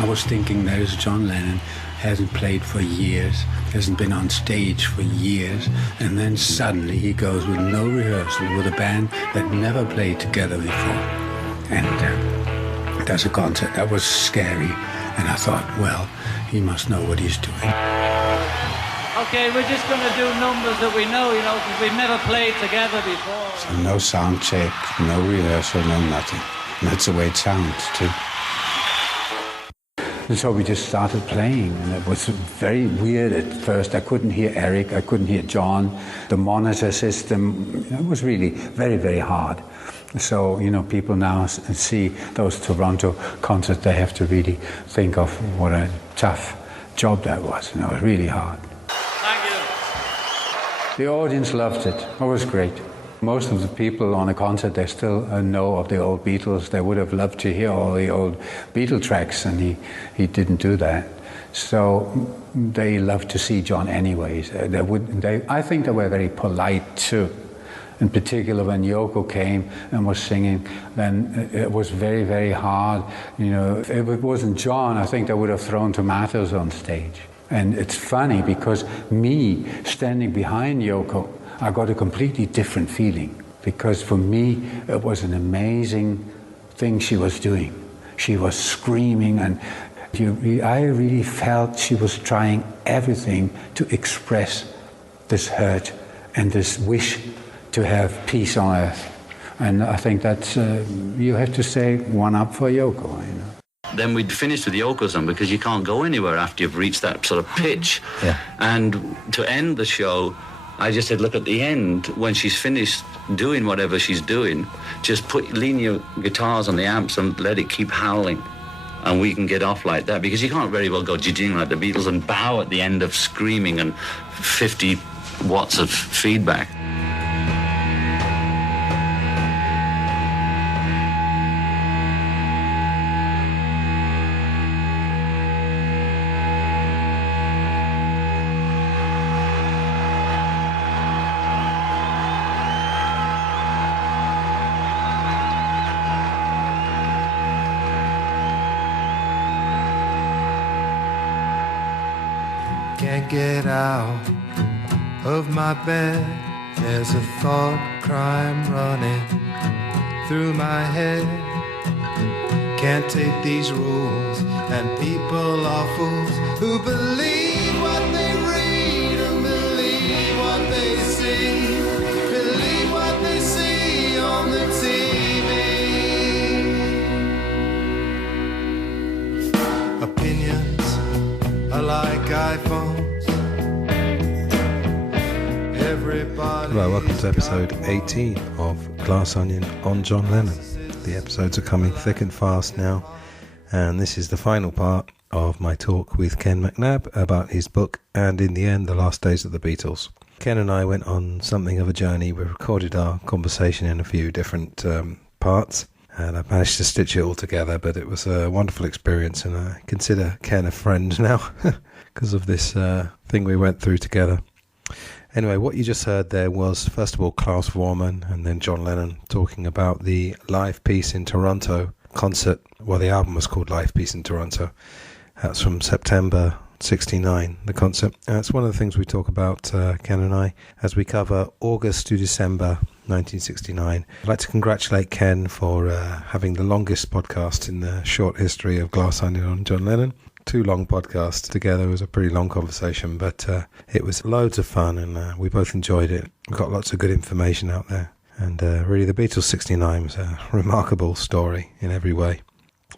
I was thinking, there's John Lennon, hasn't played for years, hasn't been on stage for years, and then suddenly he goes with no rehearsal with a band that never played together before. And does a concert. That was scary. And I thought, well, he must know what he's doing. Okay, we're just going to do numbers that we know, because we've never played together before. So no sound check, no rehearsal, no nothing. And that's the way it sounds, too. And so we just started playing, and it was very weird at first. I couldn't hear Eric, I couldn't hear John. The monitor system, it was really very, very hard. So, people now see those Toronto concerts, they have to really think of what a tough job that was. It was really hard. Thank you. The audience loved it. It was great. Most of the people on a concert, they still know of the old Beatles. They would have loved to hear all the old Beatle tracks, and he didn't do that. So they loved to see John anyways. I think they were very polite too. In particular, when Yoko came and was singing, then it was very, very hard. If it wasn't John, I think they would have thrown tomatoes on stage. And it's funny because me standing behind Yoko, I got a completely different feeling, because for me it was an amazing thing she was doing. She was screaming, and I really felt she was trying everything to express this hurt and this wish to have peace on earth. And I think that's, you have to say one up for Yoko. Then we'd finished with the Yoko song, because you can't go anywhere after you've reached that sort of pitch. Yeah. And to end the show, I just said, look, at the end, when she's finished doing whatever she's doing, just lean your guitars on the amps and let it keep howling. And we can get off like that, because you can't very well go jing like the Beatles and bow at the end of screaming and 50 watts of feedback. Can't get out of my bed. There's a thought crime running through my head. Can't take these rules, and people are fools who believe what they read and believe what they see, believe what they see on the TV. Opinions are like iPhones. Hello, welcome to episode 18 of Glass Onion on John Lennon. The episodes are coming thick and fast now, and this is the final part of my talk with Ken McNab about his book and, in the end, the last days of the Beatles. Ken and I went on something of a journey. We recorded our conversation in a few different parts, and I managed to stitch it all together, but it was a wonderful experience, and I consider Ken a friend now because of this thing we went through together. Anyway, what you just heard there was, first of all, Klaus Voormann and then John Lennon talking about the Live Peace in Toronto concert. Well, the album was called Live Peace in Toronto. That's from September 69, the concert. And that's one of the things we talk about, Ken and I, as we cover August to December 1969. I'd like to congratulate Ken for having the longest podcast in the short history of Glass Onion on John Lennon. 2 long podcasts together. It was a pretty long conversation, but it was loads of fun, and we both enjoyed it. We got lots of good information out there, and really the Beatles 69 was a remarkable story in every way.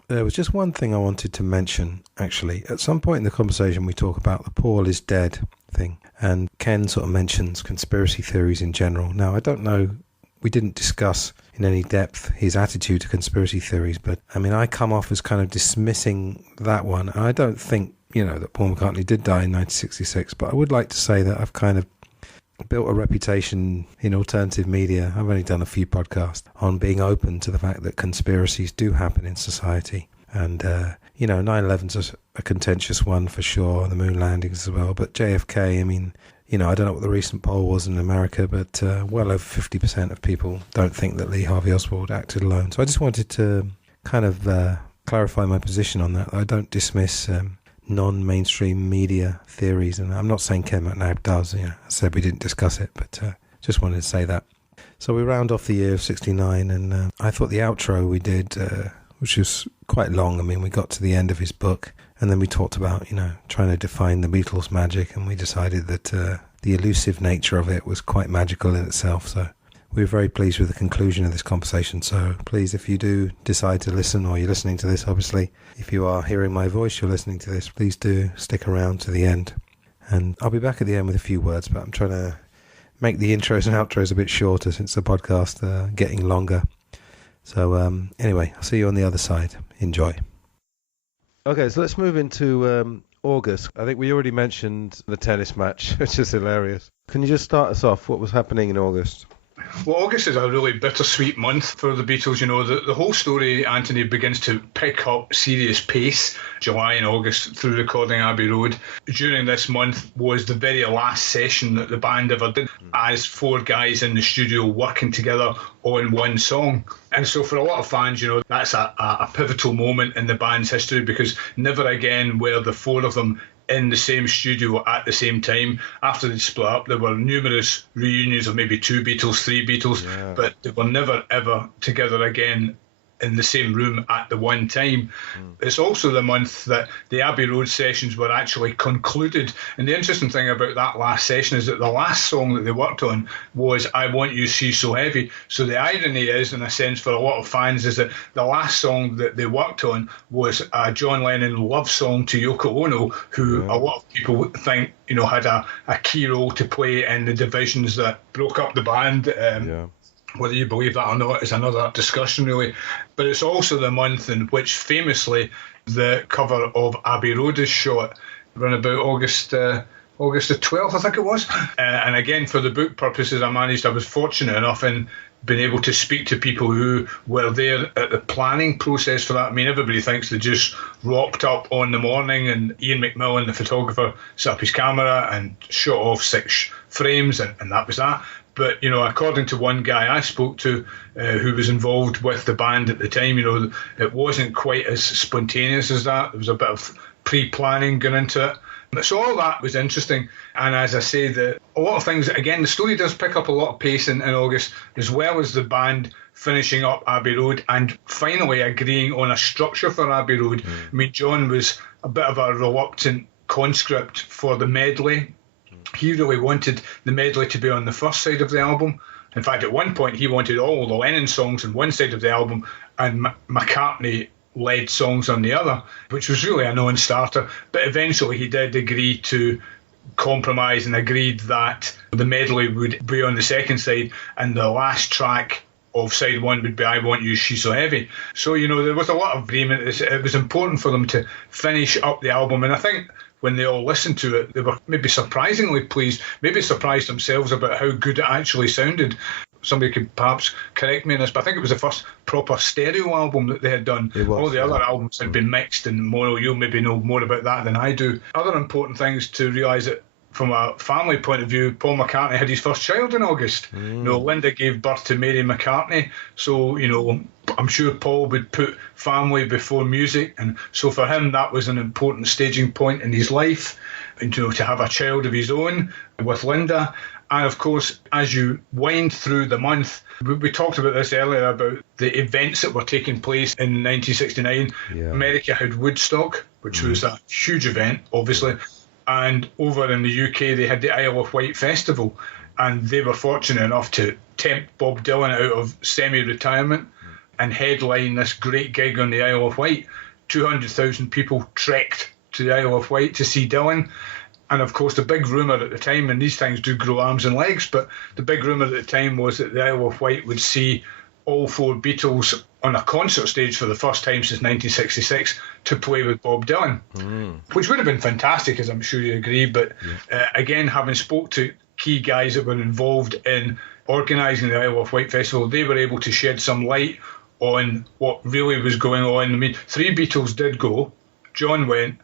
There was just one thing I wanted to mention, actually. At some point in the conversation we talk about the Paul is dead thing, and Ken sort of mentions conspiracy theories in general. Now, I don't know, we didn't discuss in any depth his attitude to conspiracy theories, but I mean, I come off as kind of dismissing that one. I don't think, that Paul McCartney did die in 1966, but I would like to say that I've kind of built a reputation in alternative media. I've only done a few podcasts on being open to the fact that conspiracies do happen in society. And, 9/11's a contentious one for sure, the moon landings as well. But JFK, I mean, I don't know what the recent poll was in America, but well over 50% of people don't think that Lee Harvey Oswald acted alone. So I just wanted to kind of clarify my position on that. I don't dismiss non-mainstream media theories, and I'm not saying Ken McNab does. I said we didn't discuss it, but just wanted to say that. So we round off the year of 69, and I thought the outro we did, which was quite long. I mean, we got to the end of his book, and then we talked about, trying to define the Beatles' magic, and we decided that the elusive nature of it was quite magical in itself. So we were very pleased with the conclusion of this conversation. So please, if you do decide to listen, or you're listening to this, obviously, if you are hearing my voice, you're listening to this, please do stick around to the end. And I'll be back at the end with a few words, but I'm trying to make the intros and outros a bit shorter since the podcast getting longer. So anyway, I'll see you on the other side. Enjoy. Okay, so let's move into August. I think we already mentioned the tennis match, which is hilarious. Can you just start us off? What was happening in August? Well, August is a really bittersweet month for the Beatles. The whole story, Antony, begins to pick up serious pace July and August through recording Abbey Road. During this month was the very last session that the band ever did as four guys in the studio working together on one song. And so for a lot of fans, that's a pivotal moment in the band's history, because never again were the four of them in the same studio at the same time. After they split up, there were numerous reunions of maybe two Beatles, three Beatles, but they were never ever together again in the same room at the one time. It's also the month that the Abbey Road sessions were actually concluded. And the interesting thing about that last session is that the last song that they worked on was I Want You, She's So Heavy. So the irony is, in a sense, for a lot of fans, is that the last song that they worked on was a John Lennon love song to Yoko Ono, who a lot of people think, had a key role to play in the divisions that broke up the band. Whether you believe that or not is another discussion, really. But it's also the month in which, famously, the cover of Abbey Road is shot, around about August the 12th, I think it was. And again, for the book purposes, I was fortunate enough in being able to speak to people who were there at the planning process for that. I mean, everybody thinks they just rocked up on the morning, and Ian McMillan, the photographer, set up his camera and shot off 6 frames, and that was that. But, according to one guy I spoke to who was involved with the band at the time, it wasn't quite as spontaneous as that. There was a bit of pre-planning going into it. So all that was interesting. And as I say, a lot of things, again, the story does pick up a lot of pace in August, as well as the band finishing up Abbey Road and finally agreeing on a structure for Abbey Road. I mean, John was a bit of a reluctant conscript for the medley. He really wanted the medley to be on the first side of the album. In fact, at one point, he wanted all the Lennon songs on one side of the album and McCartney-led songs on the other, which was really a non-starter. But eventually, he did agree to compromise and agreed that the medley would be on the second side, and the last track of side one would be I Want You, She's So Heavy. So, there was a lot of agreement. It was important for them to finish up the album, and I think when they all listened to it, they were maybe surprisingly pleased, maybe surprised themselves about how good it actually sounded. Somebody could perhaps correct me on this, but I think it was the first proper stereo album that they had done. All the other albums had been mixed and mono. You'll maybe know more about that than I do. Other important things to realise that from a family point of view, Paul McCartney had his first child in August. Linda gave birth to Mary McCartney. So, I'm sure Paul would put family before music. And so for him, that was an important staging point in his life, and, to have a child of his own with Linda. And of course, as you wind through the month, we talked about this earlier, about the events that were taking place in 1969. America had Woodstock, which was a huge event, obviously. And over in the UK, they had the Isle of Wight Festival, and they were fortunate enough to tempt Bob Dylan out of semi-retirement and headline this great gig on the Isle of Wight. 200,000 people trekked to the Isle of Wight to see Dylan. And of course, the big rumour at the time, and these things do grow arms and legs, but the big rumour at the time was that the Isle of Wight would see all 4 Beatles on a concert stage for the first time since 1966 to play with Bob Dylan, which would have been fantastic, as I'm sure you agree. But again, having spoke to key guys that were involved in organising the Isle of Wight Festival, they were able to shed some light on what really was going on. I mean, 3 Beatles did go. John went,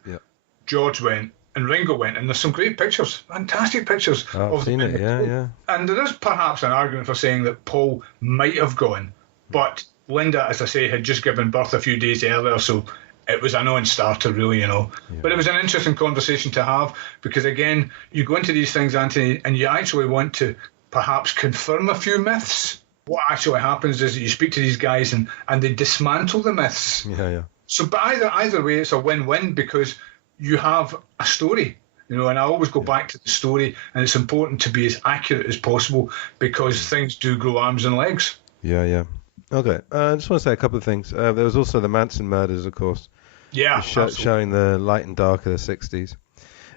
George went, and Ringo went, and there's some great pictures, fantastic pictures. I've seen it, yeah. And there is perhaps an argument for saying that Paul might have gone, but Linda, as I say, had just given birth a few days earlier, so it was a non-starter, really, Yeah. But it was an interesting conversation to have, because, again, you go into these things, Antony, and you actually want to perhaps confirm a few myths. What actually happens is that you speak to these guys and they dismantle the myths. Yeah. So, but either way, it's a win-win, because you have a story, and I always go back to the story, and it's important to be as accurate as possible, because things do grow arms and legs. Yeah. Okay, I just want to say a couple of things. There was also the Manson Murders, of course. Yeah, showing the light and dark of the 60s.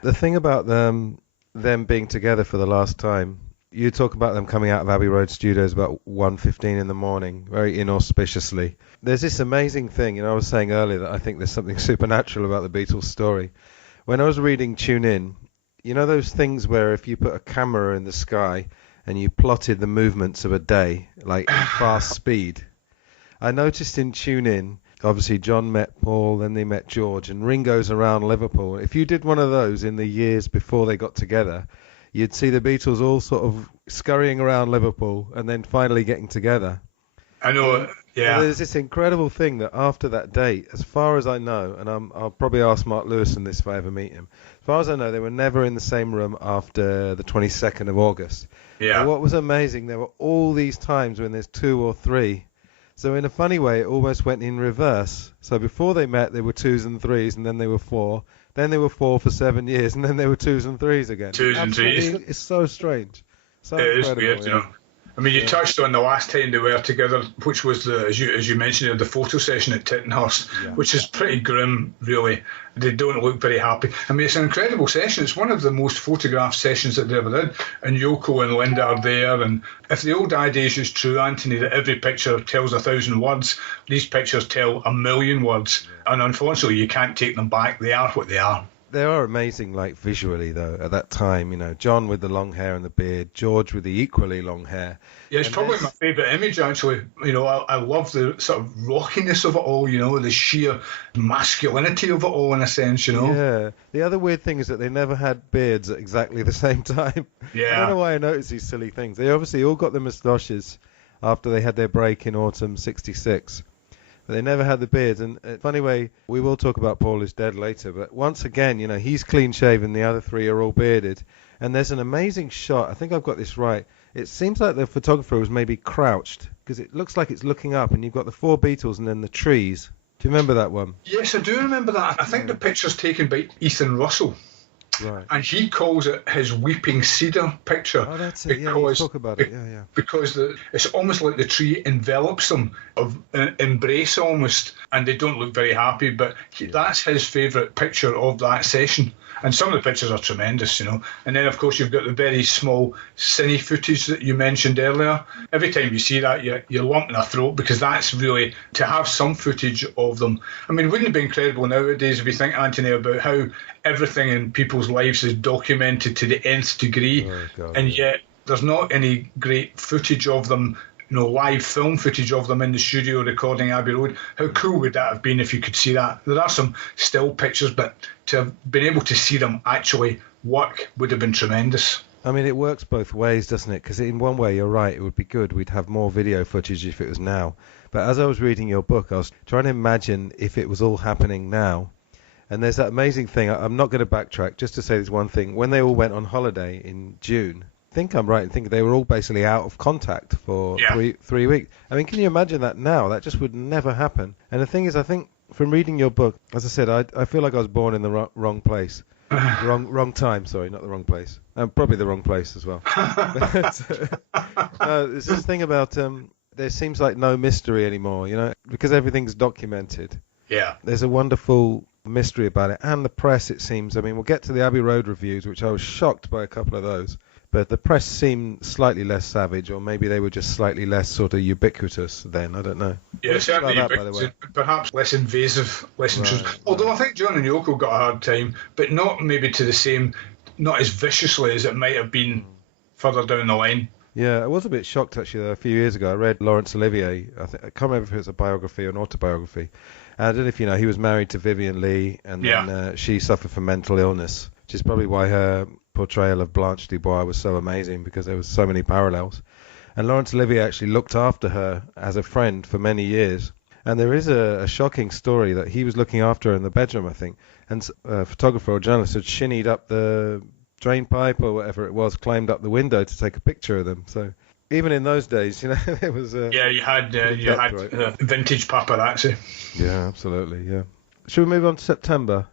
The thing about them being together for the last time, you talk about them coming out of Abbey Road Studios about 1:15 in the morning, very inauspiciously. There's this amazing thing, I was saying earlier that I think there's something supernatural about the Beatles story. When I was reading Tune In, those things where if you put a camera in the sky and you plotted the movements of a day, like fast speed, I noticed in Tune In, obviously John met Paul, then they met George, and Ringo's around Liverpool. If you did one of those in the years before they got together, you'd see the Beatles all sort of scurrying around Liverpool and then finally getting together. I know, yeah. There's this incredible thing that after that date, as far as I know, and I'll probably ask Mark Lewison this if I ever meet him, as far as I know, they were never in the same room after the 22nd of August. Yeah. And what was amazing, there were all these times when there's 2 or 3. So in a funny way, it almost went in reverse. So before they met, they were 2s and 3s, and then they were 4. Then they were 4 for 7 years, and then they were 2s and 3s again. 2s and 3s. It's so strange. So it is incredible, weird, I mean, you touched on the last time they were together, which was as you mentioned, the photo session at Tittenhurst, which is pretty grim, really. They don't look very happy. I mean, it's an incredible session. It's one of the most photographed sessions that they ever did. And Yoko and Linda are there. And if the old adage is true, Antony, that every picture tells 1,000 words, these pictures tell 1,000,000 words. And unfortunately, you can't take them back. They are what they are. They are amazing, visually, though, at that time. John with the long hair and the beard, George with the equally long hair. Yeah, it's probably my favourite image, actually. I love the sort of rockiness of it all, the sheer masculinity of it all, in a sense, Yeah. The other weird thing is that they never had beards at exactly the same time. Yeah. I don't know why I noticed these silly things. They obviously all got the moustaches after they had their break in autumn 66. But they never had the beards, and funny way, we will talk about Paul is dead later, but once again, he's clean-shaven, the other 3 are all bearded, and there's an amazing shot, I think I've got this right, it seems like the photographer was maybe crouched, because it looks like it's looking up, and you've got the 4 Beatles and then the trees. Do you remember that one? Yes, I do remember that. I think the picture's taken by Ethan Russell. Right. And he calls it his weeping cedar picture. Oh, that's it. Yeah, you talk about it. Yeah. Because it's almost like the tree envelops them, of embrace almost, and they don't look very happy. But that's his favourite picture of that session. And some of the pictures are tremendous, And then, of course, you've got the very small cine footage that you mentioned earlier. Every time you see that, you're lumping a throat, because that's really, to have some footage of them. I mean, wouldn't it be incredible nowadays if we think, Antony, about how everything in people's lives is documented to the nth degree, yet there's not any great footage of them, live film footage of them in the studio recording Abbey Road. How cool would that have been if you could see that? There are some still pictures, but to have been able to see them actually work would have been tremendous. I mean, it works both ways, doesn't it? Because in one way, you're right, it would be good. We'd have more video footage if it was now. But as I was reading your book, I was trying to imagine if it was all happening now. And there's that amazing thing, I'm not going to backtrack, just to say this one thing. When they all went on holiday in June, I think I'm right in thinking they were all basically out of contact for 3 weeks. I mean, can you imagine that now? That just would never happen. And the thing is, I think from reading your book, as I said, I feel like I was born in the wrong place. wrong time, sorry, not the wrong place. Probably the wrong place as well. There's this thing about there seems like no mystery anymore, because everything's documented. Yeah. There's a wonderful mystery about it. And the press, it seems. I mean, we'll get to the Abbey Road reviews, which I was shocked by a couple of those. But the press seemed slightly less savage, or maybe they were just slightly less sort of ubiquitous then. I don't know. Yeah, certainly perhaps less invasive, less intrusive. Although I think John and Yoko got a hard time, but not maybe to the same, not as viciously as it might have been further down the line. Yeah, I was a bit shocked actually. Though, a few years ago, I read Laurence Olivier. I can't remember if it was a biography or an autobiography. And I don't know if you know, he was married to Vivian Leigh, and then she suffered from mental illness, which is probably why her portrayal of Blanche Dubois was so amazing, because there was so many parallels. And Laurence Olivier actually looked after her as a friend for many years. And there is a shocking story that he was looking after her in the bedroom, I think, and a photographer or journalist had shinnied up the drain pipe or whatever it was, climbed up the window to take a picture of them. So even in those days, you know, it was... yeah, you had vintage paparazzi. Yeah, absolutely, yeah. Should we move on to September?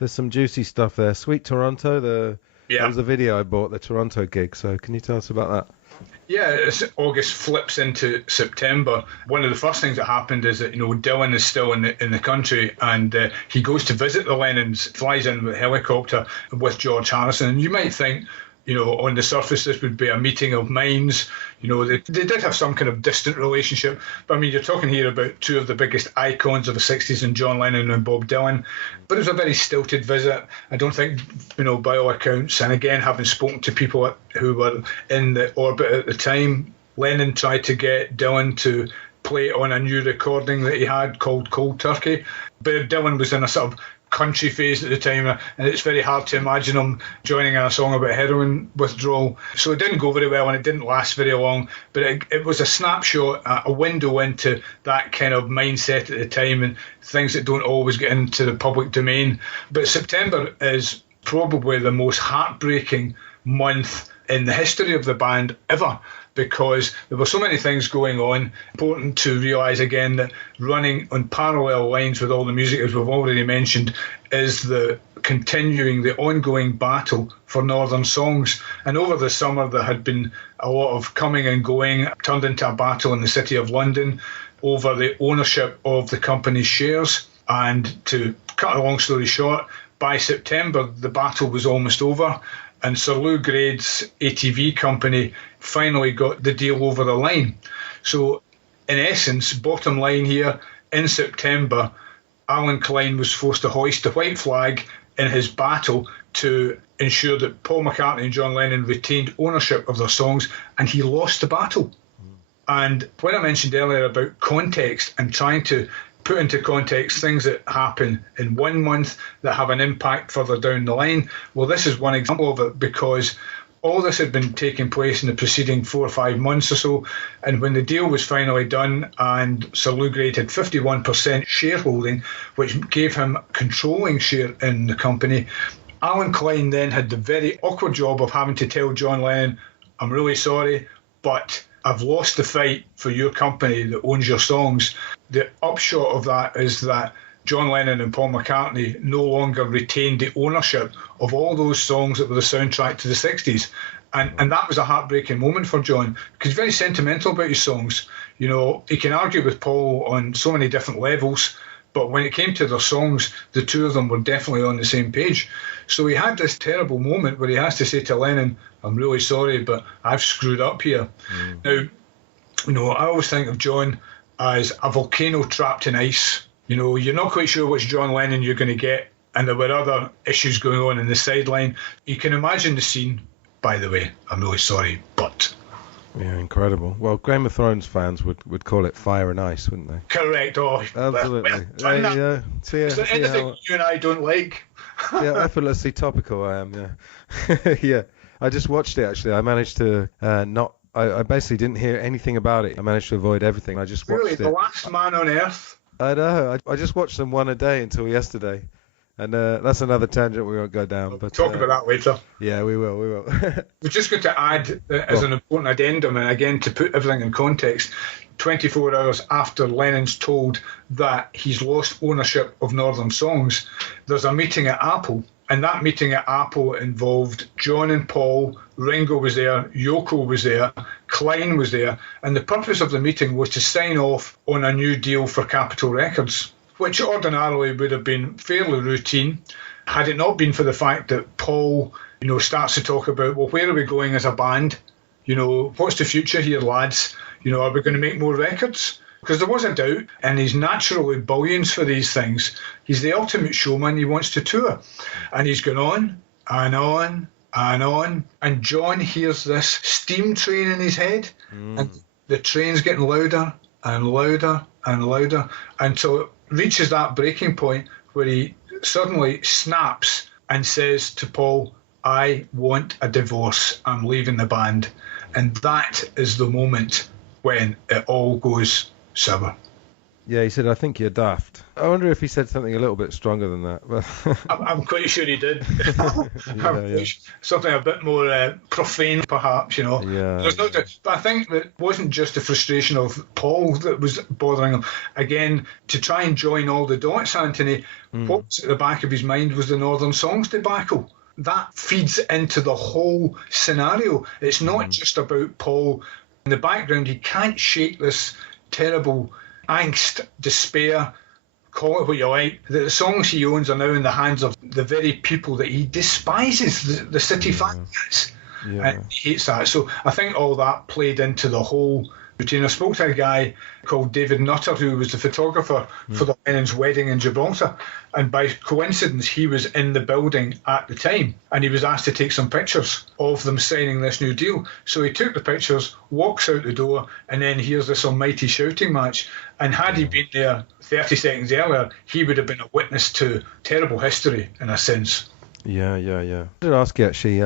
There's some juicy stuff there. Sweet Toronto, that was the video I bought, the Toronto gig. So can you tell us about that? Yeah, as August flips into September, one of the first things that happened is that, you know, Dylan is still in the country, and he goes to visit the Lennons, flies in with a helicopter with George Harrison. And you might think, you know, on the surface this would be a meeting of minds. You know, they did have some kind of distant relationship, but I mean, you're talking here about two of the biggest icons of the 60s in John Lennon and Bob Dylan. But it was a very stilted visit. I don't think, you know, by all accounts, and again, having spoken to people who were in the orbit at the time, Lennon tried to get Dylan to play on a new recording that he had called Cold Turkey. But Dylan was in a sort of country phase at the time, and it's very hard to imagine him joining in a song about heroin withdrawal. So it didn't go very well, and it didn't last very long, but it was a snapshot, a window into that kind of mindset at the time, and things that don't always get into the public domain. But September is probably the most heartbreaking month in the history of the band ever, because there were so many things going on. Important to realise again that running on parallel lines with all the music, as we've already mentioned, is the ongoing battle for Northern songs. And over the summer there had been a lot of coming and going, turned into a battle in the City of London over the ownership of the company's shares. And to cut a long story short, by September the battle was almost over, and Sir Lou Grade's ATV company finally got the deal over the line. So, in essence, bottom line here, in September, Alan Klein was forced to hoist the white flag in his battle to ensure that Paul McCartney and John Lennon retained ownership of their songs, and he lost the battle. And when I mentioned earlier about context and trying to put into context things that happen in 1 month that have an impact further down the line, well, this is one example of it, because all this had been taking place in the preceding 4 or 5 months or so, and when the deal was finally done and Sir Lou Grade had 51% shareholding, which gave him controlling share in the company, Alan Klein then had the very awkward job of having to tell John Lennon, I'm really sorry, but I've lost the fight for your company that owns your songs. The upshot of that is that John Lennon and Paul McCartney no longer retained the ownership of all those songs that were the soundtrack to the 60s. And that was a heartbreaking moment for John, because he's very sentimental about his songs. You know, he can argue with Paul on so many different levels, but when it came to their songs, the two of them were definitely on the same page. So he had this terrible moment where he has to say to Lennon, I'm really sorry, but I've screwed up here. Now, you know, I always think of John as a volcano trapped in ice. You know, you're not quite sure which John Lennon you're going to get, and there were other issues going on in the sideline. You can imagine the scene. By the way, I'm really sorry, but... Yeah, incredible. Well, Game of Thrones fans would call it Fire and Ice, wouldn't they? Correct. Oh, absolutely. Is there anything you and I don't like? Yeah, effortlessly topical I am, yeah. Yeah, I just watched it, actually. I managed to I basically didn't hear anything about it. I managed to avoid everything. I just watched it. Really, the last man on Earth? I know. I just watched them one a day until yesterday. And that's another tangent we won't go down. We'll but talk about that later. Yeah, we will. We're just going to add, as an important addendum, and again, to put everything in context, 24 hours after Lennon's told that he's lost ownership of Northern Songs, there's a meeting at Apple. And that meeting at Apple involved John and Paul, Ringo was there, Yoko was there, Klein was there, and the purpose of the meeting was to sign off on a new deal for Capitol Records, which ordinarily would have been fairly routine had it not been for the fact that Paul, you know, starts to talk about, well, where are we going as a band? You know, what's the future here, lads? You know, are we going to make more records? Because there was a doubt, and he's naturally buoyant for these things. He's the ultimate showman. He wants to tour. And he's going on and on and on. And John hears this steam train in his head, and the train's getting louder and louder and louder until it reaches that breaking point where he suddenly snaps and says to Paul, I want a divorce. I'm leaving the band. And that is the moment when it all goes sour. Yeah, he said, "I think you're daft." I wonder if he said something a little bit stronger than that. I'm quite sure he did. Yeah. Something a bit more profane, perhaps, you know. Yeah. There's no doubt. But I think that it wasn't just the frustration of Paul that was bothering him. Again, to try and join all the dots, Antony, what was at the back of his mind was the Northern Songs debacle. That feeds into the whole scenario. It's not just about Paul. In the background, he can't shake this terrible angst, despair, call it what you like, that the songs he owns are now in the hands of the very people that he despises, the city fans. Yeah. And he hates that. So I think all that played into the whole routine. I spoke to a guy called David Nutter, who was the photographer for the Lennon's wedding in Gibraltar, and by coincidence he was in the building at the time, and he was asked to take some pictures of them signing this new deal. So he took the pictures, walks out the door, and then hears this almighty shouting match. And had he been there 30 seconds earlier, he would have been a witness to terrible history in a sense. Yeah. I did ask you actually,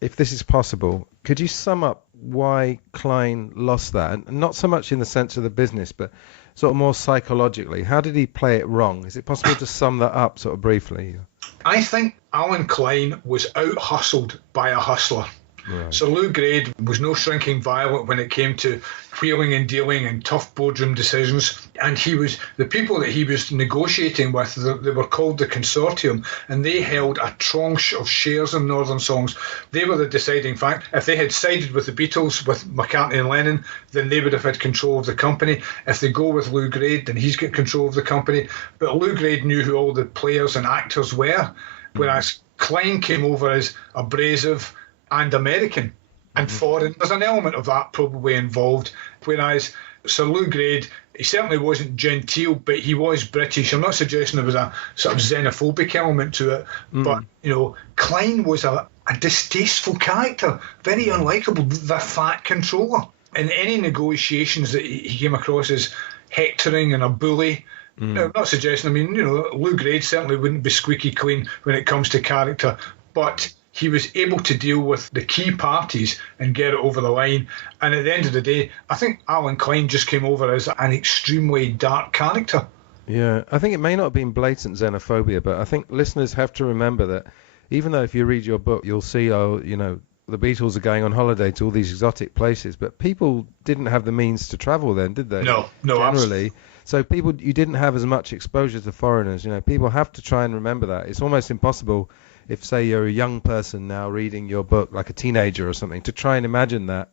if this is possible, could you sum up why Klein lost that? And not so much in the sense of the business, but sort of more psychologically. How did he play it wrong? Is it possible to sum that up sort of briefly? I think Alan Klein was out-hustled by a hustler. Right. So Lou Grade was no shrinking violet when it came to wheeling and dealing and tough boardroom decisions. And he was the people that he was negotiating with, they were called the Consortium, and they held a tranche of shares in Northern Songs. They were the deciding factor. If they had sided with the Beatles, with McCartney and Lennon, then they would have had control of the company. If they go with Lou Grade, then he's got control of the company. But Lou Grade knew who all the players and actors were, whereas Klein came over as abrasive and American and foreign. There's an element of that probably involved, whereas Sir Lou Grade, he certainly wasn't genteel, but he was British. I'm not suggesting there was a sort of xenophobic element to it, but, you know, Klein was a distasteful character, very unlikable, the fat controller. In any negotiations that he came across as hectoring and a bully, no, I'm not suggesting, I mean, you know, Lou Grade certainly wouldn't be squeaky clean when it comes to character, but he was able to deal with the key parties and get it over the line. And at the end of the day, I think Alan Klein just came over as an extremely dark character. Yeah, I think it may not have been blatant xenophobia, but I think listeners have to remember that even though if you read your book, you'll see, you know, the Beatles are going on holiday to all these exotic places, but people didn't have the means to travel then, did they? No, generally. Absolutely. So you didn't have as much exposure to foreigners. You know, people have to try and remember that. It's almost impossible if, say, you're a young person now reading your book, like a teenager or something, to try and imagine that.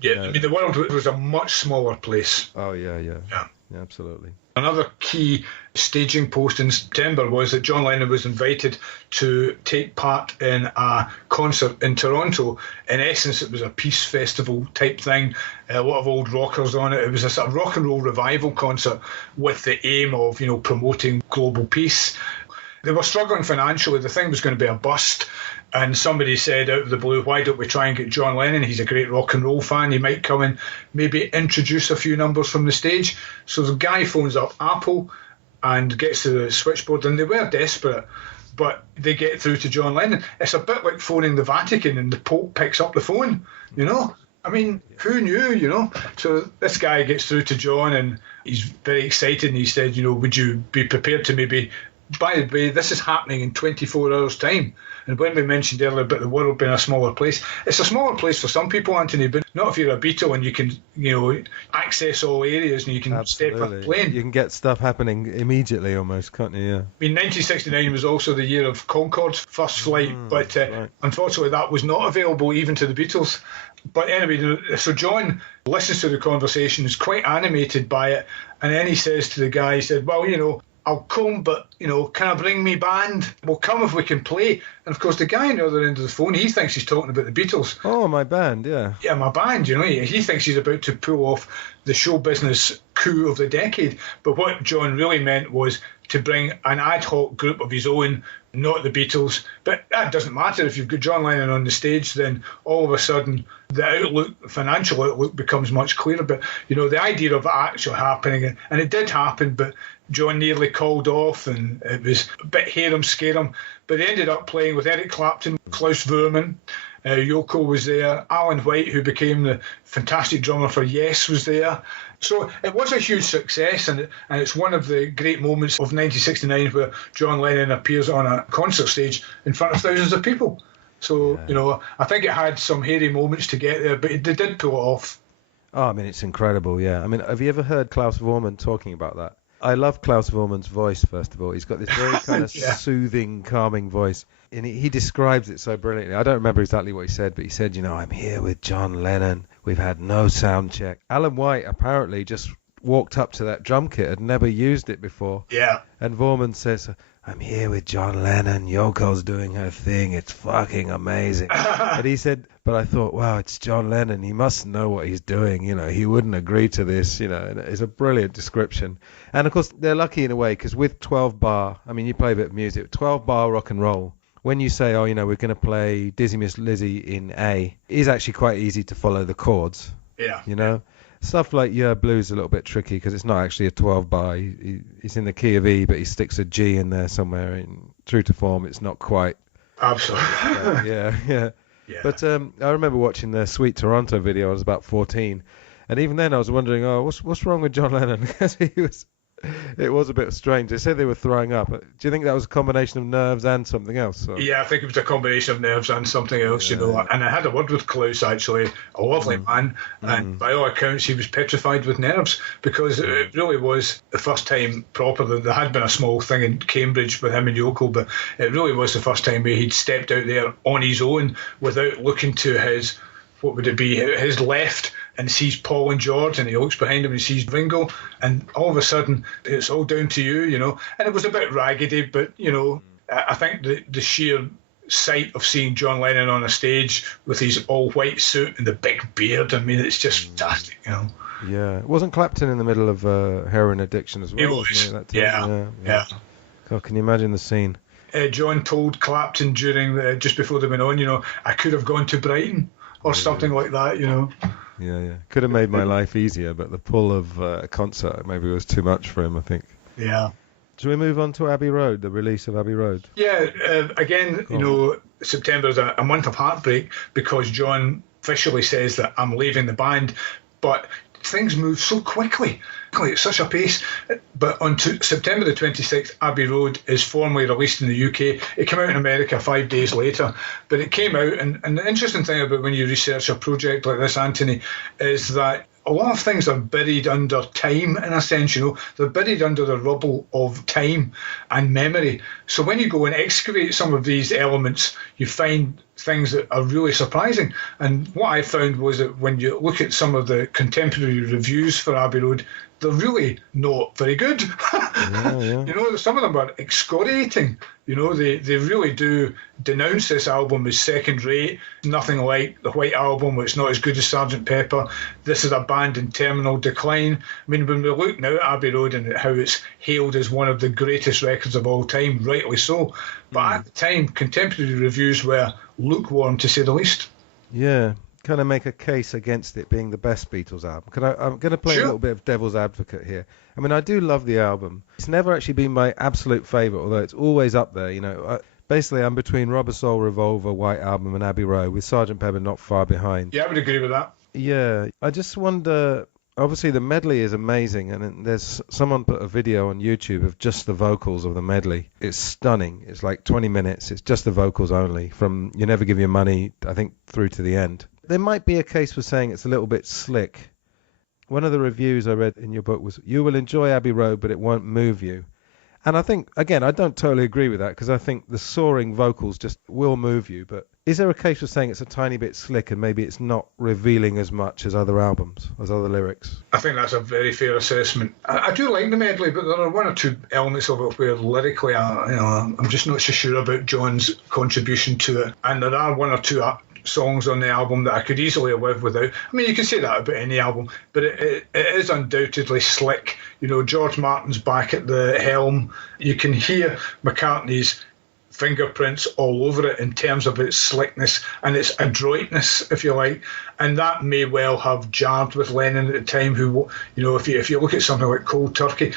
Yeah, you know. I mean, the world was a much smaller place. Oh, yeah, absolutely. Another key staging post in September was that John Lennon was invited to take part in a concert in Toronto. In essence, it was a peace festival type thing, a lot of old rockers on it. It was a sort of rock and roll revival concert with the aim of, you know, promoting global peace. They were struggling financially. The thing was going to be a bust. And somebody said out of the blue, why don't we try and get John Lennon? He's a great rock and roll fan. He might come and maybe introduce a few numbers from the stage. So the guy phones up Apple and gets to the switchboard, and they were desperate, but they get through to John Lennon. It's a bit like phoning the Vatican and the Pope picks up the phone, you know? I mean, who knew, you know? So this guy gets through to John and he's very excited, and he said, you know, would you be prepared to maybe, by the way, this is happening in 24 hours' time. And when we mentioned earlier about the world being a smaller place, it's a smaller place for some people, Antony, but not if you're a Beatle and you can, you know, access all areas and you can step on a plane. You can get stuff happening immediately almost, can't you? Yeah. I mean, 1969 was also the year of Concorde's first flight, but unfortunately that was not available even to the Beatles. But anyway, so John listens to the conversation, is quite animated by it, and then he says to the guy, he said, well, you know, I'll come, but, you know, can I bring me band? We'll come if we can play. And, of course, the guy on the other end of the phone, he thinks he's talking about the Beatles. Oh, my band, yeah. Yeah, my band, you know. He thinks he's about to pull off the show business coup of the decade. But what John really meant was to bring an ad hoc group of his own, not the Beatles. But that doesn't matter. If you've got John Lennon on the stage, then all of a sudden the outlook, financial outlook, becomes much clearer. But, you know, the idea of it actually happening, and it did happen, but John nearly called off, and it was a bit harum-scarum. But they ended up playing with Eric Clapton, Klaus Voormann, Yoko was there. Alan White, who became the fantastic drummer for Yes, was there. So it was a huge success, and it's one of the great moments of 1969 where John Lennon appears on a concert stage in front of thousands of people. So, I think it had some hairy moments to get there, but they did pull it off. Oh, I mean, it's incredible, yeah. I mean, have you ever heard Klaus Voormann talking about that? I love Klaus Voormann's voice, first of all. He's got this very kind of soothing, calming voice. And he describes it so brilliantly. I don't remember exactly what he said, but he said, I'm here with John Lennon. We've had no sound check. Alan White apparently just walked up to that drum kit, had never used it before. Yeah. And Voormann says, I'm here with John Lennon. Yoko's doing her thing. It's fucking amazing. And he said, but I thought, wow, it's John Lennon. He must know what he's doing. He wouldn't agree to this, And it's a brilliant description. And, of course, they're lucky in a way because with 12-bar, I mean, you play a bit of music, 12-bar rock and roll, when you say, we're going to play Dizzy Miss Lizzy in A, it is actually quite easy to follow the chords. Yeah. Stuff like Blues is a little bit tricky because it's not actually a 12-bar. He's in the key of E, but he sticks a G in there somewhere. In true to form, it's not quite. Absolutely. Yeah. But I remember watching the Sweet Toronto video. I was about 14, and even then I was wondering, what's wrong with John Lennon? Because it was a bit strange. They said they were throwing up. Do you think that was a combination of nerves and something else? Or? Yeah, I think it was a combination of nerves and something else, And I had a word with Klaus, actually, a lovely man. And by all accounts, he was petrified with nerves because it really was the first time proper. There had been a small thing in Cambridge with him and Yoko, but it really was the first time where he'd stepped out there on his own without looking to his, what would it be, his left, and sees Paul and George, and he looks behind him and he sees Ringo, and all of a sudden it's all down to you, And it was a bit raggedy, but I think the sheer sight of seeing John Lennon on a stage with his all white suit and the big beard, I mean, it's just fantastic, Yeah, wasn't Clapton in the middle of heroin addiction as well? He was. That time? Yeah. God, can you imagine the scene? John told Clapton during just before they went on, I could have gone to Brighton or something like that, Yeah. Could have made my life easier, but the pull of a concert maybe was too much for him, I think. Yeah. Shall we move on to Abbey Road, the release of Abbey Road? Yeah, again, September is a month of heartbreak because John officially says that I'm leaving the band, but things move so quickly. At such a pace. But on September the 26th, Abbey Road is formally released in the UK. It came out in America 5 days later, but it came out, and the interesting thing about when you research a project like this, Antony, is that a lot of things are buried under time, in a sense, They're buried under the rubble of time and memory. So when you go and excavate some of these elements, you find things that are really surprising. And what I found was that when you look at some of the contemporary reviews for Abbey Road, they're really not very good. Yeah. Some of them are excoriating. They really do denounce this album as second rate, nothing like the White Album, which is not as good as Sgt. Pepper. This is a band in terminal decline. I mean, when we look now at Abbey Road and how it's hailed as one of the greatest records of all time, rightly so. But at the time, contemporary reviews were lukewarm, to say the least. Yeah. Kind of make a case against it being the best Beatles album. I'm going to play a little bit of devil's advocate here. I mean, I do love the album. It's never actually been my absolute favourite, although it's always up there. Basically, I'm between Rubber Soul, Revolver, White Album, and Abbey Road, with Sgt. Pepper not far behind. Yeah, I would agree with that. Yeah, I just wonder. Obviously, the medley is amazing, and there's someone put a video on YouTube of just the vocals of the medley. It's stunning. It's like 20 minutes. It's just the vocals only, from You Never Give Your Money, I think, through to the end. There might be a case for saying it's a little bit slick. One of the reviews I read in your book was, you will enjoy Abbey Road, but it won't move you. And I think, again, I don't totally agree with that, because I think the soaring vocals just will move you. But is there a case for saying it's a tiny bit slick and maybe it's not revealing as much as other albums, as other lyrics? I think that's a very fair assessment. I do like the medley, but there are one or two elements of it where lyrically, I'm just not so sure about John's contribution to it. And there are one or two songs on the album that I could easily live without. I mean, you can say that about any album, but it is undoubtedly slick. George Martin's back at the helm. You can hear McCartney's fingerprints all over it in terms of its slickness and its adroitness, if you like. And that may well have jarred with Lennon at the time, who, if you look at something like Cold Turkey,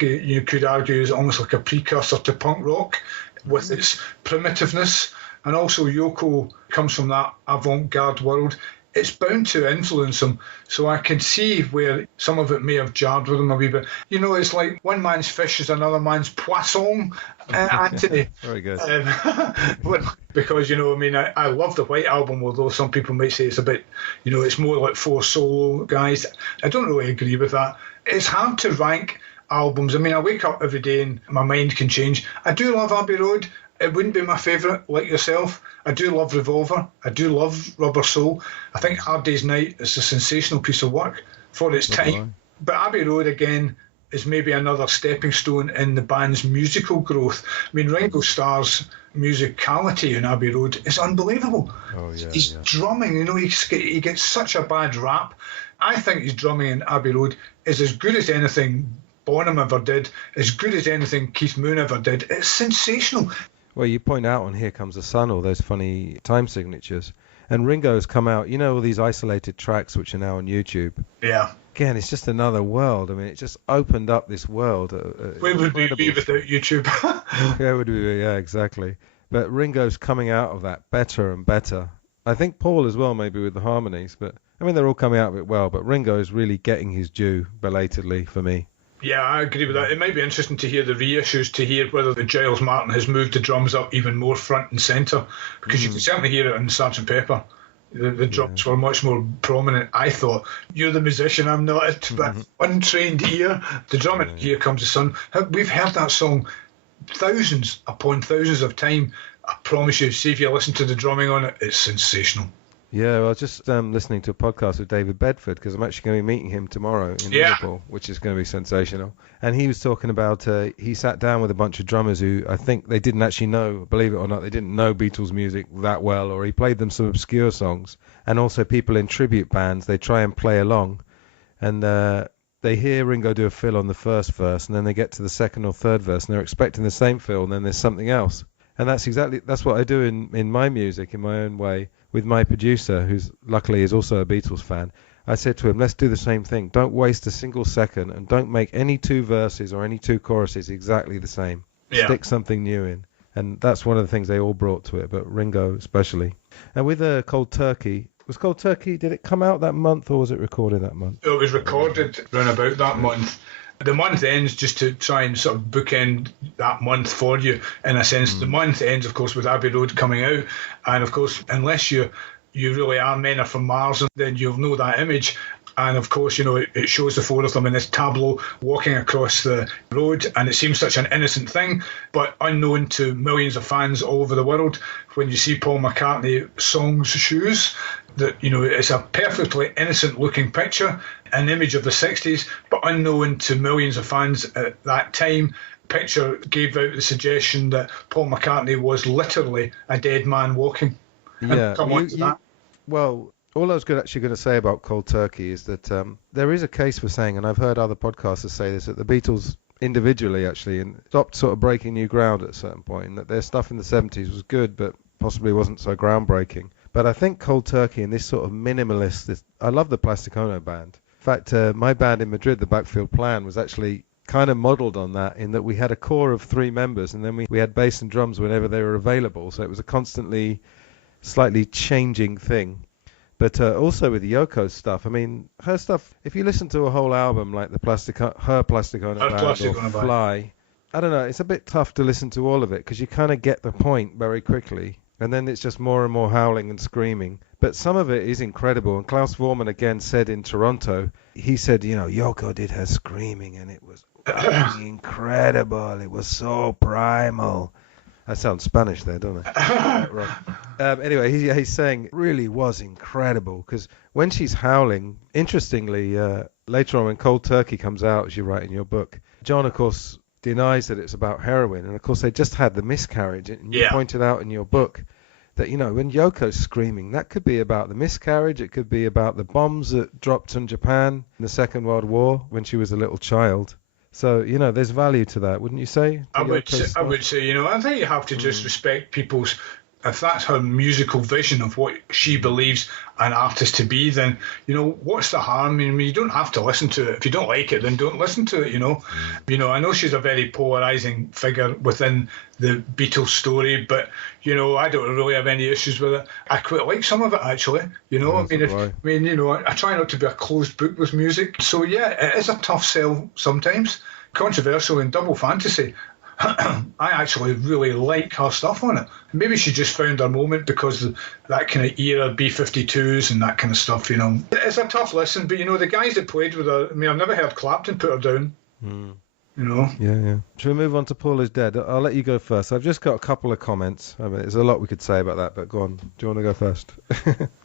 you could argue is almost like a precursor to punk rock with its primitiveness. and also Yoko comes from that avant-garde world, it's bound to influence him. So I can see where some of it may have jarred with him a wee bit. You know, it's like one man's fish is another man's poisson, Antony. Very good. Because, you know, I mean, I love the White Album, although some people might say it's a bit, you know, it's more like 4 solo guys. I don't really agree with that. It's hard to rank albums. I mean, I wake up every day and my mind can change. I do love Abbey Road. It wouldn't be my favourite, like yourself. I do love Revolver. I do love Rubber Soul. I think Hard Day's Night is a sensational piece of work for its time. But Abbey Road, again, is maybe another stepping stone in the band's musical growth. I mean, Ringo Starr's musicality in Abbey Road is unbelievable. His drumming, you know, he gets such a bad rap. I think his drumming in Abbey Road is as good as anything Bonham ever did, as good as anything Keith Moon ever did. It's sensational. Well, you point out on Here Comes the Sun all those funny time signatures. And Ringo's come out, you know, all these isolated tracks which are now on YouTube. Yeah. Again, it's just another world. I mean, it just opened up this world. Where would we be without YouTube? Yeah, exactly. But Ringo's coming out of that better and better. I think Paul as well, maybe with the harmonies. But, I mean, they're all coming out of it well. But Ringo is really getting his due belatedly for me. Yeah, I agree with that. It might be interesting to hear the reissues, to hear whether the Giles Martin has moved the drums up even more front and centre, because you can certainly hear it in Sgt. Pepper. The drums were much more prominent, I thought. You're the musician, I'm not, but untrained ear. The drum in Here Comes the Sun. We've heard that song thousands upon thousands of times. I promise you, see if you listen to the drumming on it, it's sensational. Yeah, well, I was just listening to a podcast with David Bedford, because I'm actually going to be meeting him tomorrow in Liverpool, which is going to be sensational. And he was talking about, he sat down with a bunch of drummers who I think they didn't actually know, believe it or not, they didn't know Beatles music that well, or he played them some obscure songs. And also people in tribute bands, they try and play along. And they hear Ringo do a fill on the first verse, and then they get to the second or third verse, and they're expecting the same fill, and then there's something else. And that's what I do in my music, in my own way. With my producer, who's luckily is also a Beatles fan, I said to him, let's do the same thing. Don't waste a single second, and don't make any 2 verses or any 2 choruses exactly the same. Yeah. Stick something new in. And that's one of the things they all brought to it, but Ringo especially. And with Cold Turkey, did it come out that month or was it recorded that month? It was recorded around about that month. The month ends, just to try and sort of bookend that month for you, in a sense. The month ends, of course, with Abbey Road coming out. And, of course, unless you really are Men Are From Mars, then you'll know that image. And, of course, you know, it shows the 4 of them in this tableau walking across the road. And it seems such an innocent thing, but unknown to millions of fans all over the world. When you see Paul McCartney Song's shoes, that, you know, it's a perfectly innocent-looking picture, an image of the 60s, but unknown to millions of fans at that time. Picture gave out the suggestion that Paul McCartney was literally a dead man walking. Yeah, that. Well, all I was actually going to say about Cold Turkey is that there is a case for saying, and I've heard other podcasters say this, that the Beatles individually actually stopped sort of breaking new ground at a certain point, and that their stuff in the 70s was good, but possibly wasn't so groundbreaking. But I think Cold Turkey and this sort of minimalist, I love the Plastic Ono band. In fact, my band in Madrid, the Backfield Plan, was actually kind of modelled on that, in that we had a core of 3 members, and then we had bass and drums whenever they were available. So it was a constantly, slightly changing thing. But also with Yoko's stuff, I mean, her stuff, if you listen to a whole album like her Plastic Ono band or Fly, I don't know, it's a bit tough to listen to all of it, because you kind of get the point very quickly. And then it's just more and more howling and screaming. But some of it is incredible. And Klaus Voormann again said in Toronto, he said, you know, Yoko did her screaming and it was incredible. It was so primal. I sound Spanish there, don't I? Anyway, he's saying it really was incredible. Because when she's howling, interestingly, later on when Cold Turkey comes out, as you write in your book, John, of course, denies that it's about heroin, and of course they just had the miscarriage, and you pointed out in your book that, you know, when Yoko's screaming, that could be about the miscarriage, it could be about the bombs that dropped on Japan in the Second World War when she was a little child. So, you know, there's value to that, wouldn't you say? I would say, you know, I think you have to just respect people's if that's her musical vision of what she believes an artist to be, then, what's the harm? I mean, you don't have to listen to it. If you don't like it, then don't listen to it, I know she's a very polarising figure within the Beatles story, but, I don't really have any issues with it. I quite like some of it, actually, I try not to be a closed book with music. So, yeah, it is a tough sell sometimes. Controversial in Double Fantasy. I actually really like her stuff on it. Maybe she just found her moment because of that kind of era, B-52s and that kind of stuff, It's a tough listen, but, the guys that played with her, I've never heard Clapton put her down, Yeah. Shall we move on to Paul is Dead? I'll let you go first. I've just got a couple of comments. I mean, there's a lot we could say about that, but go on. Do you want to go first?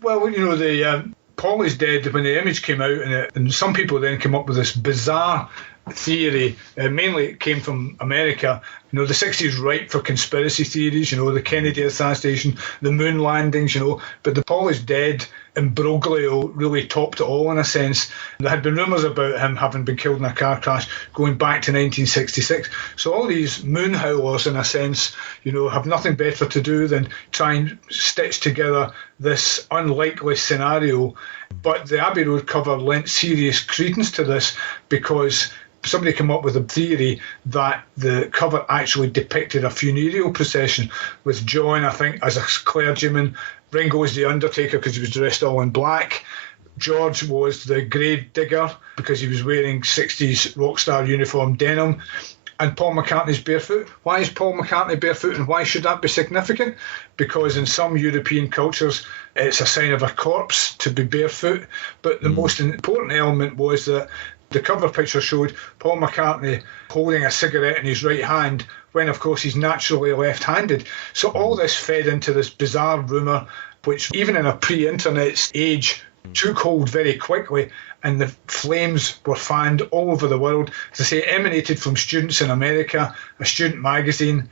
Well, the Paul is Dead, when the image came out, and some people then came up with this bizarre theory. Mainly it came from America. The 60s ripe for conspiracy theories, the Kennedy assassination, the moon landings, but the Paul is Dead imbroglio really topped it all in a sense. There had been rumours about him having been killed in a car crash going back to 1966. So all these moon howlers, in a sense, have nothing better to do than try and stitch together this unlikely scenario. But the Abbey Road cover lent serious credence to this, because somebody came up with a theory that the cover actually depicted a funereal procession with John, I think, as a clergyman. Ringo was the undertaker because he was dressed all in black. George was the grave digger because he was wearing 60s rock star uniform denim. And Paul McCartney's barefoot. Why is Paul McCartney barefoot, and why should that be significant? Because in some European cultures, it's a sign of a corpse to be barefoot. But the most important element was that the cover picture showed Paul McCartney holding a cigarette in his right hand when, of course, he's naturally left-handed. So all this fed into this bizarre rumour, which even in a pre-internet age took hold very quickly, and the flames were fanned all over the world. As I say, it emanated from students in America, a student magazine,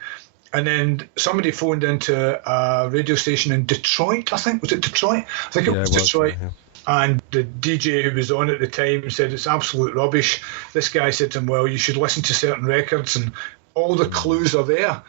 and then somebody phoned into a radio station in Detroit, I think. Was it Detroit? I think it was Detroit. Yeah. And the DJ who was on at the time said it's absolute rubbish. This guy said to him, well, you should listen to certain records and all the clues are there.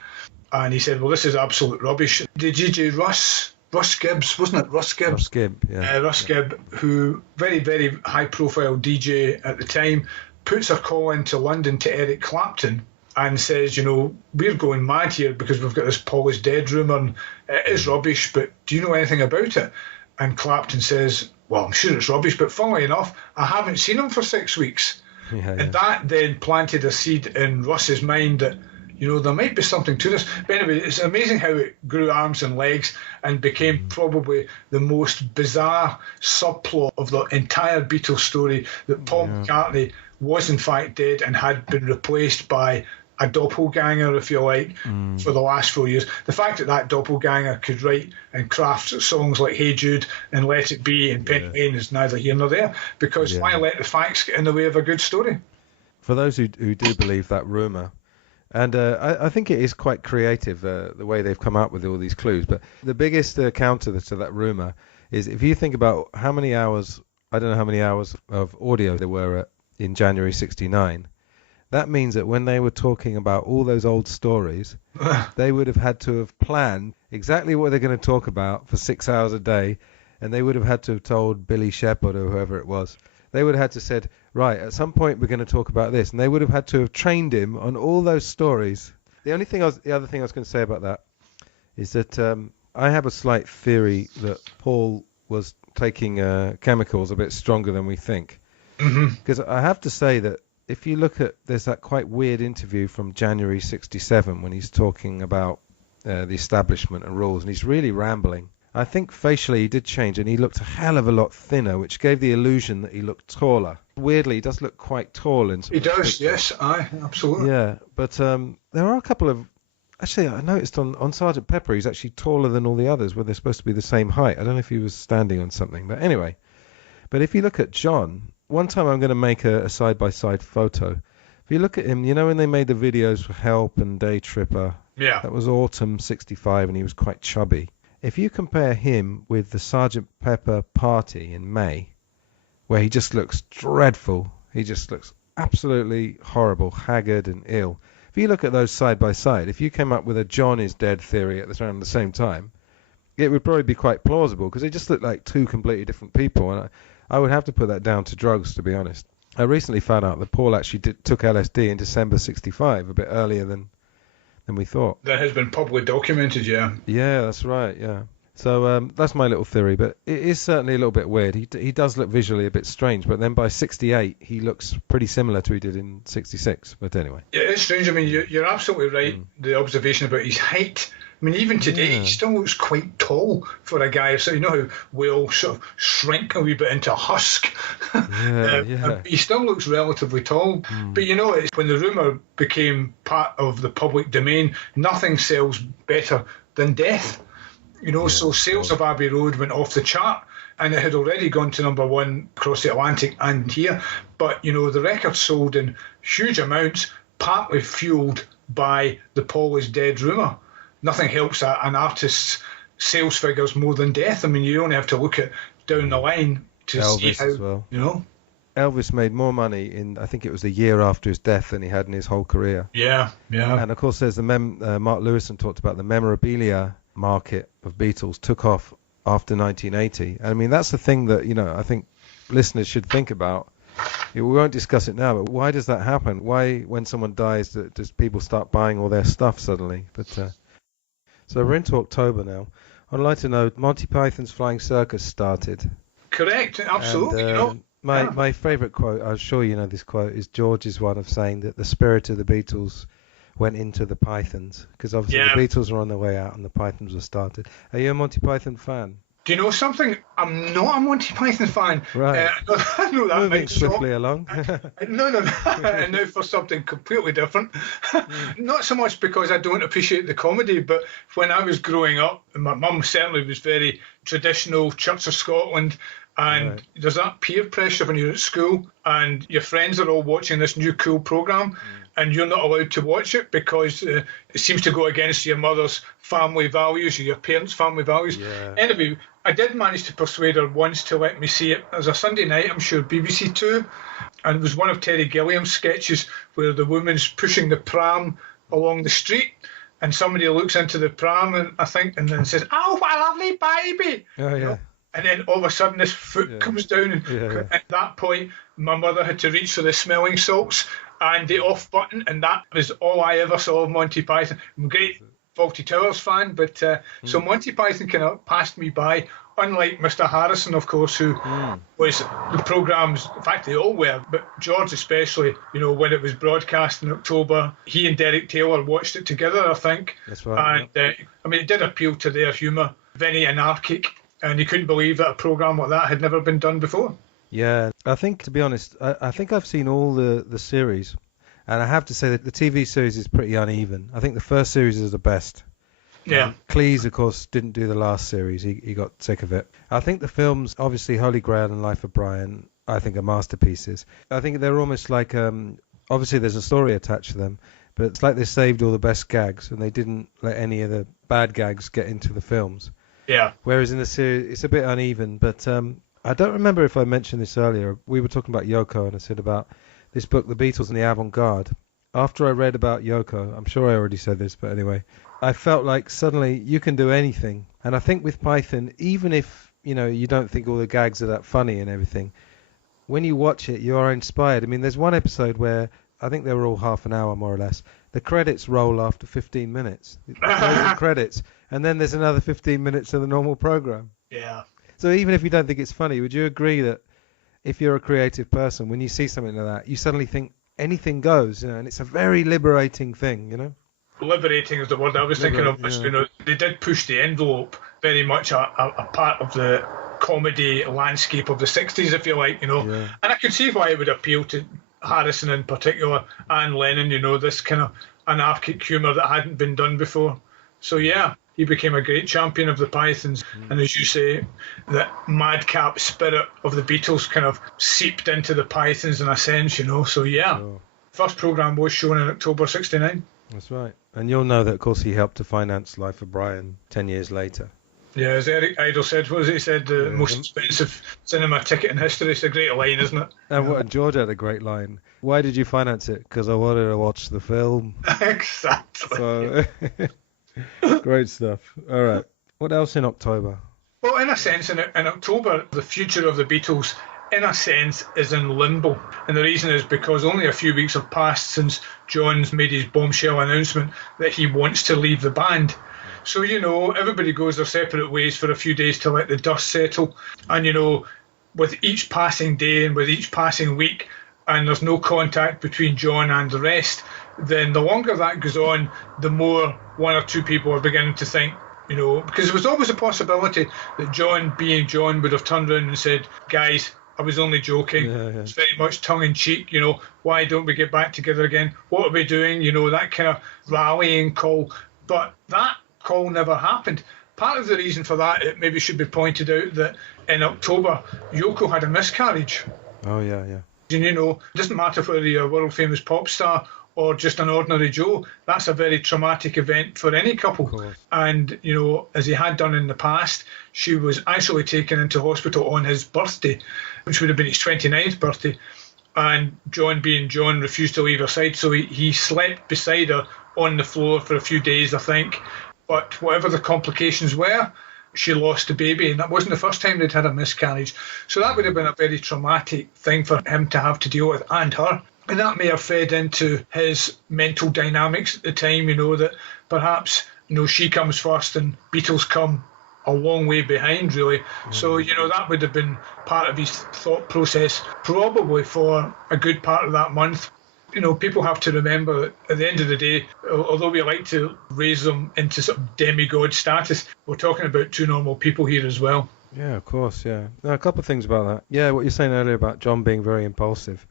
And he said, well, this is absolute rubbish. The DJ Russ Gibbs, wasn't it? Russ Gibbs, yeah. Russ Gibb, who, very, very high-profile DJ at the time, puts a call into London to Eric Clapton and says, we're going mad here because we've got this Paul is Dead rumour, and it is rubbish, but do you know anything about it? And Clapton says, well, I'm sure it's rubbish, but funnily enough, I haven't seen him for 6 weeks. And that then planted a seed in Russ's mind that, there might be something to this. But anyway, it's amazing how it grew arms and legs and became probably the most bizarre subplot of the entire Beatles story, that Paul McCartney was in fact dead and had been replaced by a doppelganger, if you like, for the last 4 years. The fact that doppelganger could write and craft songs like Hey Jude and Let It Be and Penny Lane is neither here nor there, because why let the facts get in the way of a good story? For those who do believe that rumour, and I think it is quite creative, the way they've come up with all these clues, but the biggest counter to that rumour is, if you think about how many hours, I don't know how many hours of audio there were in January 69, that means that when they were talking about all those old stories, they would have had to have planned exactly what they're going to talk about for 6 hours a day, and they would have had to have told Billy Shepherd or whoever it was. They would have had to said, right, at some point we're going to talk about this, and they would have had to have trained him on all those stories. The other thing I was going to say about that is that I have a slight theory that Paul was taking chemicals a bit stronger than we think. Because I have to say that if you look at, there's that quite weird interview from January 67 when he's talking about the establishment and rules, and he's really rambling. I think facially he did change, and he looked a hell of a lot thinner, which gave the illusion that he looked taller. Weirdly, he does look quite tall. He does, yes, absolutely. Yeah, but there are a couple of... Actually, I noticed on Sgt. Pepper, he's actually taller than all the others, where they're supposed to be the same height. I don't know if he was standing on something, but anyway. But if you look at John, one time I'm going to make a side-by-side photo. If you look at him, when they made the videos for Help and Day Tripper, that was autumn 65, and he was quite chubby. If you compare him with the Sgt. Pepper party in May, where he just looks dreadful, he just looks absolutely horrible, haggard and ill. If you look at those side by side, if you came up with a John is dead theory at around the same time, it would probably be quite plausible because they just look like two completely different people, and I would have to put that down to drugs, to be honest. I recently found out that Paul actually took LSD in December '65, a bit earlier than we thought. That has been publicly documented, yeah. Yeah, that's right, yeah. So that's my little theory, but it is certainly a little bit weird. He does look visually a bit strange, but then by '68 he looks pretty similar to he did in '66. But anyway. Yeah, it's strange. I mean, you're absolutely right, the observation about his height. I mean, even today, he still looks quite tall for a guy. So, you know how we all sort of shrink a wee bit into a husk? Yeah. He still looks relatively tall. But, you know, it's when the rumour became part of the public domain, nothing sells better than death. You know, so sales of Abbey Road went off the chart. And it had already gone to number one across the Atlantic and here. But, you know, the record sold in huge amounts, partly fuelled by the Paul is dead rumour. Nothing helps an artist's sales figures more than death. I mean, you only have to look at down the line to Elvis see how, as well. You know. Elvis made more money in, I think it was a year after his death, than he had in his whole career. Yeah. And of course, there's the Mark Lewison talked about the memorabilia market of Beatles took off after 1980. I mean, that's the thing that, you know, I think listeners should think about. We won't discuss it now, but why does that happen? Why, when someone dies, does people start buying all their stuff suddenly? But so we're into October now. I'd like to know, Monty Python's Flying Circus started. Correct, absolutely. And, you know. My favourite quote, I'm sure you know this quote, is George's one of saying that the spirit of the Beatles went into the Pythons, because obviously the Beatles were on their way out and the Pythons were started. Are you a Monty Python fan? Do you know something? I'm not a Monty Python fan. Right. I know that moving swiftly along. No. And now for something completely different. Not so much because I don't appreciate the comedy, but when I was growing up, my mum certainly was very traditional, Church of Scotland, and there's that peer pressure when you're at school and your friends are all watching this new cool programme and you're not allowed to watch it because it seems to go against your mother's family values or your parents' family values. Yeah. Anyway, I did manage to persuade her once to let me see it. It was a Sunday night, I'm sure, BBC Two, and it was one of Terry Gilliam's sketches where the woman's pushing the pram along the street and somebody looks into the pram and then says, "Oh, what a lovely baby." Oh, yeah. You know? And then all of a sudden this foot comes down and at that point my mother had to reach for the smelling salts and the off button, and that was all I ever saw of Monty Python. I'm a great Fawlty Towers fan, but so Monty Python kind of passed me by, unlike Mr. Harrison, of course, who was the programmes, in fact they all were, but George especially, you know, when it was broadcast in October, he and Derek Taylor watched it together, I think. That's right. And I mean, it did appeal to their humour, very anarchic, and he couldn't believe that a programme like that had never been done before. Yeah, I think, to be honest, I think I've seen all the series, and I have to say that the TV series is pretty uneven. I think the first series is the best. Yeah. Cleese, of course, didn't do the last series. He got sick of it. I think the films, obviously Holy Grail and Life of Brian, I think are masterpieces. I think they're almost like, obviously there's a story attached to them, but it's like they saved all the best gags and they didn't let any of the bad gags get into the films. Yeah. Whereas in the series, it's a bit uneven. But I don't remember if I mentioned this earlier. We were talking about Yoko, and I said about this book, The Beatles and the Avant-Garde. After I read about Yoko, I'm sure I already said this, but anyway, I felt like suddenly you can do anything. And I think with Python, even if, you know, you don't think all the gags are that funny and everything, when you watch it, you are inspired. I mean, there's one episode where I think they were all half an hour, more or less. The credits roll after 15 minutes. The credits. And then there's another 15 minutes of the normal program. Yeah. So even if you don't think it's funny, would you agree that if you're a creative person, when you see something like that, you suddenly think anything goes, you know, and it's a very liberating thing, you know? Liberating is the word I was thinking of. Yeah. You know, they did push the envelope, very much a part of the comedy landscape of the 60s, if you like, you know. Yeah. And I can see why it would appeal to Harrison in particular and Lennon, you know, this kind of anarchic humour that hadn't been done before. So, yeah, he became a great champion of the Pythons. And as you say, that madcap spirit of the Beatles kind of seeped into the Pythons in a sense, you know. So, yeah, first programme was shown in October 69. That's right. And you'll know that, of course, he helped to finance Life of Brian 10 years later. Yeah, as Eric Idle said, what was it he said? The most expensive cinema ticket in history. It's a great line, isn't it? And George had a great line. Why did you finance it? Because I wanted to watch the film. Exactly. So, great stuff. All right. What else in October? Well, in a sense, in October, the future of the Beatles, in a sense, is in limbo. And the reason is because only a few weeks have passed since John's made his bombshell announcement that he wants to leave the band. So, everybody goes their separate ways for a few days to let the dust settle. And, with each passing day and with each passing week, and there's no contact between John and the rest, then the longer that goes on, the more one or two people are beginning to think, because there was always a possibility that John, being John, would have turned around and said, guys, I was only joking. Yeah. It's very much tongue-in-cheek, why don't we get back together again? What are we doing? That kind of rallying call. But that call never happened. Part of the reason for that, it maybe should be pointed out that in October, Yoko had a miscarriage. Oh, yeah. And, it doesn't matter whether you're a world-famous pop star or just an ordinary Joe, that's a very traumatic event for any couple. And, as he had done in the past, she was actually taken into hospital on his birthday, which would have been his 29th birthday. And John, being John, refused to leave her side, so he slept beside her on the floor for a few days, I think. But whatever the complications were, she lost the baby, and that wasn't the first time they'd had a miscarriage. So that would have been a very traumatic thing for him to have to deal with, and her. And that may have fed into his mental dynamics at the time, that perhaps, she comes first and Beatles come a long way behind, really. So, that would have been part of his thought process, probably for a good part of that month. People have to remember that at the end of the day, although we like to raise them into sort of demigod status, we're talking about two normal people here as well. Yeah, of course, yeah. Now, a couple of things about that. Yeah, what you're saying earlier about John being very impulsive.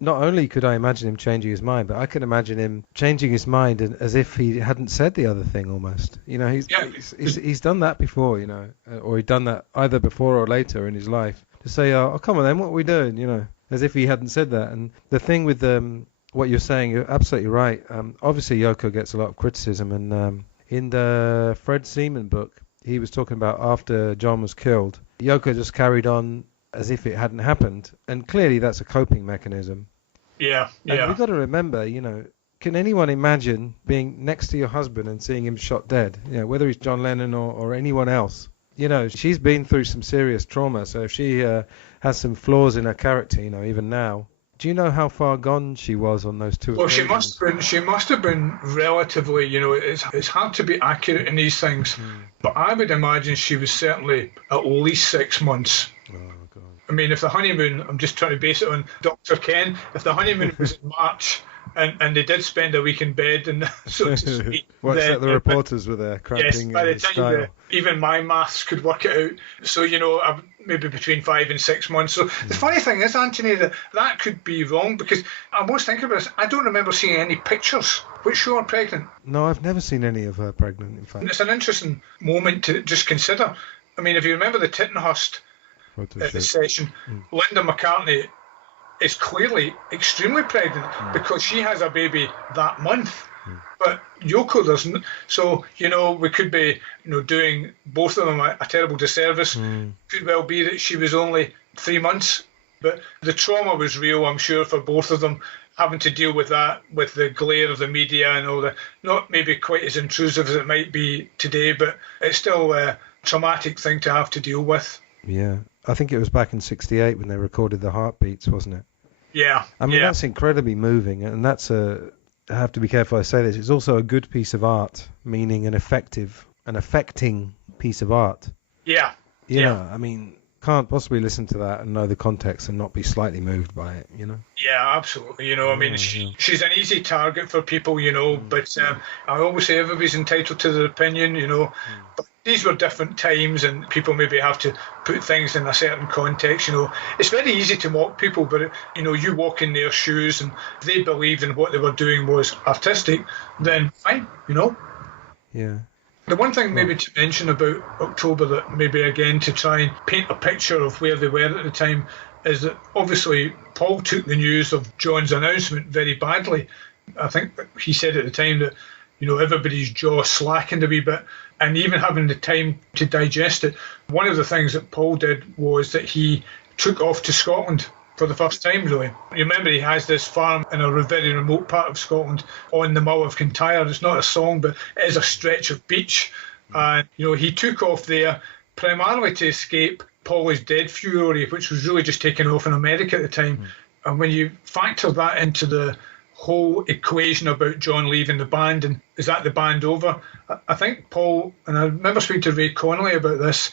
Not only could I imagine him changing his mind, but I could imagine him changing his mind as if he hadn't said the other thing almost. He's done that before, or he'd done that either before or later in his life. To say, oh, come on then, what are we doing, as if he hadn't said that. And the thing with what you're saying, you're absolutely right. Obviously, Yoko gets a lot of criticism, and in the Fred Seaman book, he was talking about after John was killed, Yoko just carried on as if it hadn't happened, and clearly that's a coping mechanism. Yeah. And we've got to remember, can anyone imagine being next to your husband and seeing him shot dead? Whether he's John Lennon or anyone else. She's been through some serious trauma, so if she has some flaws in her character, even now. Do you know how far gone she was on those two? Well, she must have been relatively, it's hard to be accurate in these things, but I would imagine she was certainly at least 6 months. Oh, God. I mean, if the honeymoon, I'm just trying to base it on Dr. Ken, if the honeymoon was in March and they did spend a week in bed, and so to speak. What's that the reporters were there cramping? Yes, by the time even my maths could work it out. So, maybe between 5 and 6 months. So the funny thing is, Antony, that could be wrong, because I was thinking about this. I don't remember seeing any pictures which show her pregnant. No, I've never seen any of her pregnant, in fact. And it's an interesting moment to just consider. I mean, if you remember the Tittenhurst session, Linda McCartney is clearly extremely pregnant because she has a baby that month. But Yoko doesn't. So, we could be, doing both of them a terrible disservice. Could well be that she was only 3 months. But the trauma was real, I'm sure, for both of them, having to deal with that, with the glare of the media and all that. Not maybe quite as intrusive as it might be today, but it's still a traumatic thing to have to deal with. Yeah. I think it was back in '68 when they recorded the heartbeats, wasn't it? Yeah. I mean, that's incredibly moving, and that's I have to be careful I say this. It's also a good piece of art, meaning an affecting piece of art. Yeah. I mean, can't possibly listen to that and know the context and not be slightly moved by it, Yeah, absolutely. I mean, she's an easy target for people, but I always say everybody's entitled to their opinion, But these were different times, and people maybe have to put things in a certain context, It's very easy to mock people, but, you walk in their shoes and they believed in what they were doing was artistic, then fine, Yeah. The one thing maybe to mention about October that maybe again to try and paint a picture of where they were at the time is that obviously Paul took the news of John's announcement very badly. I think he said at the time that, everybody's jaw slackened a wee bit, and even having the time to digest it. One of the things that Paul did was that he took off to Scotland for the first time, really. You remember he has this farm in a very remote part of Scotland on the Mull of Kintyre. It's not a song, but it is a stretch of beach And, he took off there primarily to escape Paul is Dead fury, which was really just taking off in America at the time. And when you factor that into the whole equation about John leaving the band and is that the band over, I think Paul, and I remember speaking to Ray Connolly about this,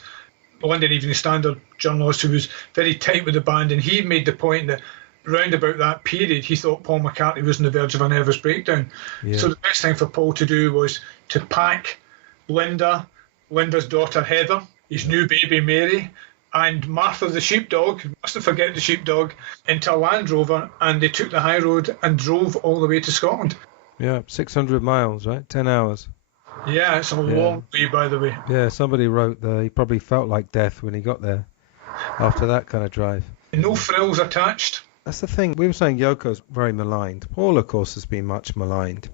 London Evening Standard journalist who was very tight with the band, and he made the point that round about that period he thought Paul McCartney was on the verge of a nervous breakdown. So the best thing for Paul to do was to pack Linda's daughter Heather, his new baby Mary, and Martha the sheepdog, mustn't forget the sheepdog, into a Land Rover, and they took the high road and drove all the way to Scotland. Yeah, 600 miles, right? 10 hours. Yeah, it's a long way, by the way. Yeah, somebody wrote that he probably felt like death when he got there after that kind of drive. No frills attached. That's the thing. We were saying Yoko's very maligned. Paul, of course, has been much maligned.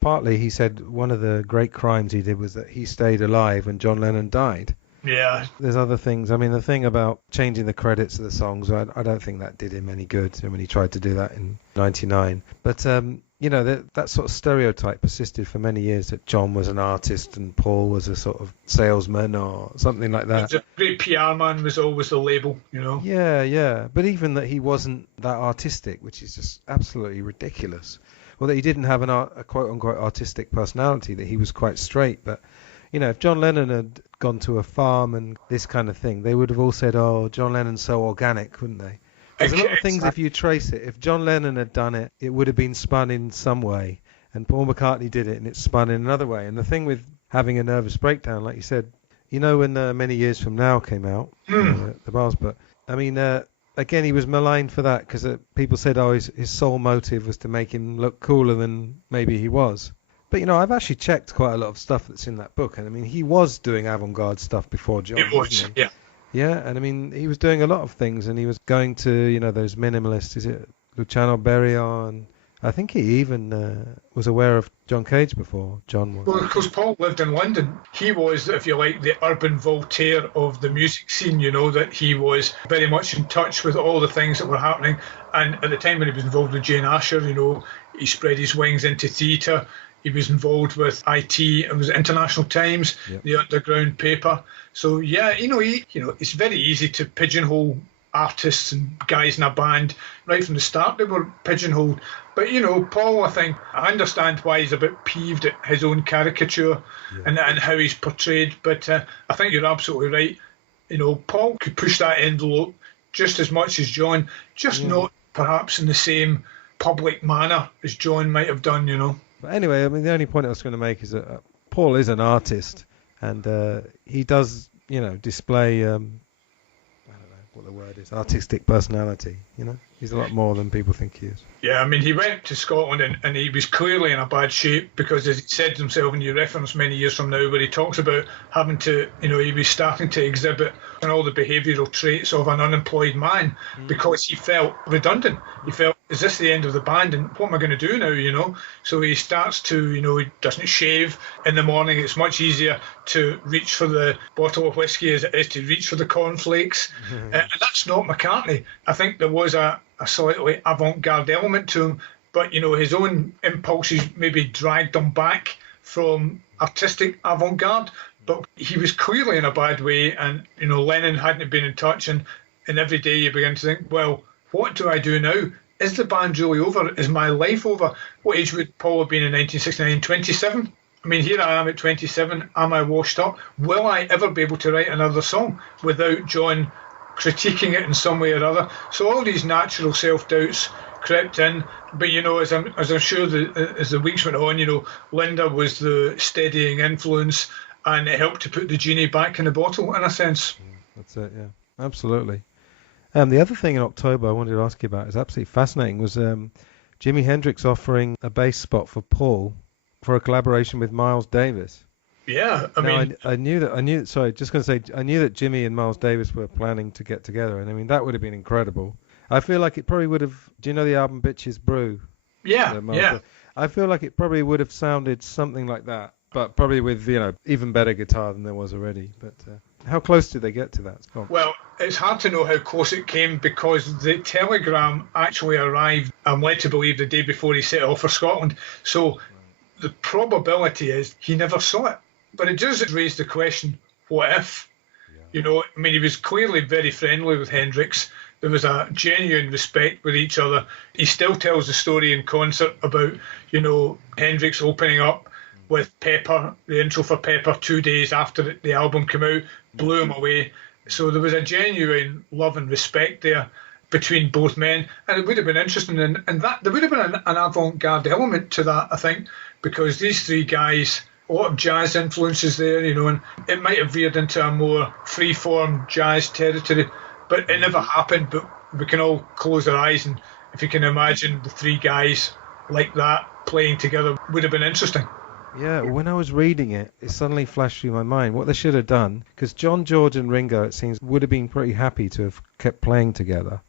Partly, he said one of the great crimes he did was that he stayed alive when John Lennon died. Yeah. There's other things. I mean, the thing about changing the credits of the songs, I don't think that did him any good when he tried to do that in 99. But, that sort of stereotype persisted for many years that John was an artist and Paul was a sort of salesman or something like that. The great PR man was always the label, Yeah. But even that he wasn't that artistic, which is just absolutely ridiculous. Or that he didn't have a quote-unquote artistic personality, that he was quite straight. But, if John Lennon had gone to a farm and this kind of thing, they would have all said, oh, John Lennon's so organic, wouldn't they? There's a lot of things, if you trace it, if John Lennon had done it, it would have been spun in some way. And Paul McCartney did it, and it's spun in another way. And the thing with having a nervous breakdown, like you said, when Many Years From Now came out, the Bars, but, again, he was maligned for that because people said, his sole motive was to make him look cooler than maybe he was. But, I've actually checked quite a lot of stuff that's in that book. And, he was doing avant-garde stuff before John. It was, yeah. Yeah, and, he was doing a lot of things. And he was going to, those minimalists. Is it Luciano Berio? And I think he even was aware of John Cage before John was. Well, because Paul lived in London. He was, if you like, the urban Voltaire of the music scene, that he was very much in touch with all the things that were happening. And at the time when he was involved with Jane Asher, he spread his wings into theatre. He was involved with IT, it was International Times, the underground paper. So, it's very easy to pigeonhole artists and guys in a band. Right from the start, they were pigeonholed. But, Paul, I understand why he's a bit peeved at his own caricature and how he's portrayed. But I think you're absolutely right. Paul could push that envelope just as much as John, just not perhaps in the same public manner as John might have done, But anyway, the only point I was going to make is that Paul is an artist, and he does, display, I don't know what the word is, artistic personality, He's a lot more than people think he is. Yeah, he went to Scotland and he was clearly in a bad shape because, as he said himself, and you reference Many Years From Now, where he talks about having to, he was starting to exhibit all the behavioural traits of an unemployed man because he felt redundant. He felt, is this the end of the band and what am I going to do now, So he starts to, he doesn't shave in the morning. It's much easier to reach for the bottle of whiskey as it is to reach for the cornflakes. And that's not McCartney. I think there was a slightly avant-garde element to him, but his own impulses maybe dragged him back from artistic avant-garde, but he was clearly in a bad way, and Lennon hadn't been in touch, and every day you begin to think, well, what do I do now? Is the band really over? Is my life over? What age would Paul have been in 1969? 27? Here I am at 27. Am I washed up? Will I ever be able to write another song without John critiquing it in some way or other? So all these natural self-doubts crept in, but as I'm sure as the weeks went on, Linda was the steadying influence, and it helped to put the genie back in the bottle in a sense. That's it, yeah, absolutely. The other thing in October I wanted to ask you about is absolutely fascinating was Jimi Hendrix offering a bass spot for Paul for a collaboration with Miles Davis. Yeah, I knew that. Sorry, just going to say, I knew that Jimmy and Miles Davis were planning to get together, and that would have been incredible. I feel like it probably would have. Do you know the album Bitches Brew? Yeah. I feel like it probably would have sounded something like that, but probably with even better guitar than there was already. But how close did they get to that? Well, it's hard to know how close it came because the telegram actually arrived, I'm led to believe, the day before he set off for Scotland. So the probability is he never saw it. But it does raise the question, what if? You know, I mean, he was clearly very friendly with Hendrix. There was a genuine respect with each other. He still tells the story in concert about, you know, Hendrix opening up with Pepper, the intro for Pepper, 2 days after the album came out, blew him away. So there was a genuine love and respect there between both men, and it would have been interesting, and that there would have been an avant-garde element to that, I think, because these three guys, a lot of jazz influences there, you know, and it might have veered into a more free-form jazz territory, but it never happened. But we can all close our eyes, and if you can imagine the three guys like that playing together, would have been interesting. Yeah, when I was reading it, it suddenly flashed through my mind what they should have done, because John, George and Ringo, it seems, would have been pretty happy to have kept playing together.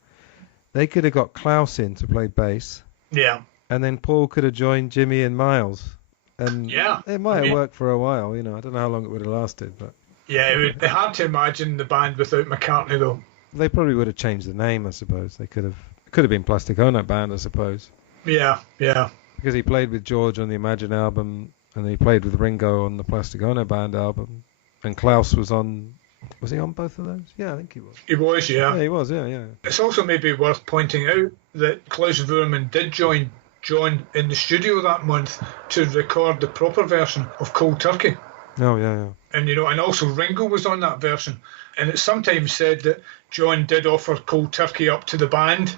They could have got Klaus in to play bass. Yeah. And then Paul could have joined Jimmy and Miles. And yeah, it might have worked for a while, you know. I don't know how long it would have lasted, but yeah, it would be hard to imagine the band without McCartney, though. They probably would have changed the name, I suppose. They could have been Plastic Ono Band, I suppose. Yeah. Because he played with George on the Imagine album, and he played with Ringo on the Plastic Ono Band album, and Klaus was he on both of those? Yeah, I think he was. He was, yeah. Yeah, he was, yeah. It's also maybe worth pointing out that Klaus Voormann did join John in the studio that month to record the proper version of Cold Turkey. Oh, yeah. And, you know, and also Ringo was on that version. And it's sometimes said that John did offer Cold Turkey up to the band,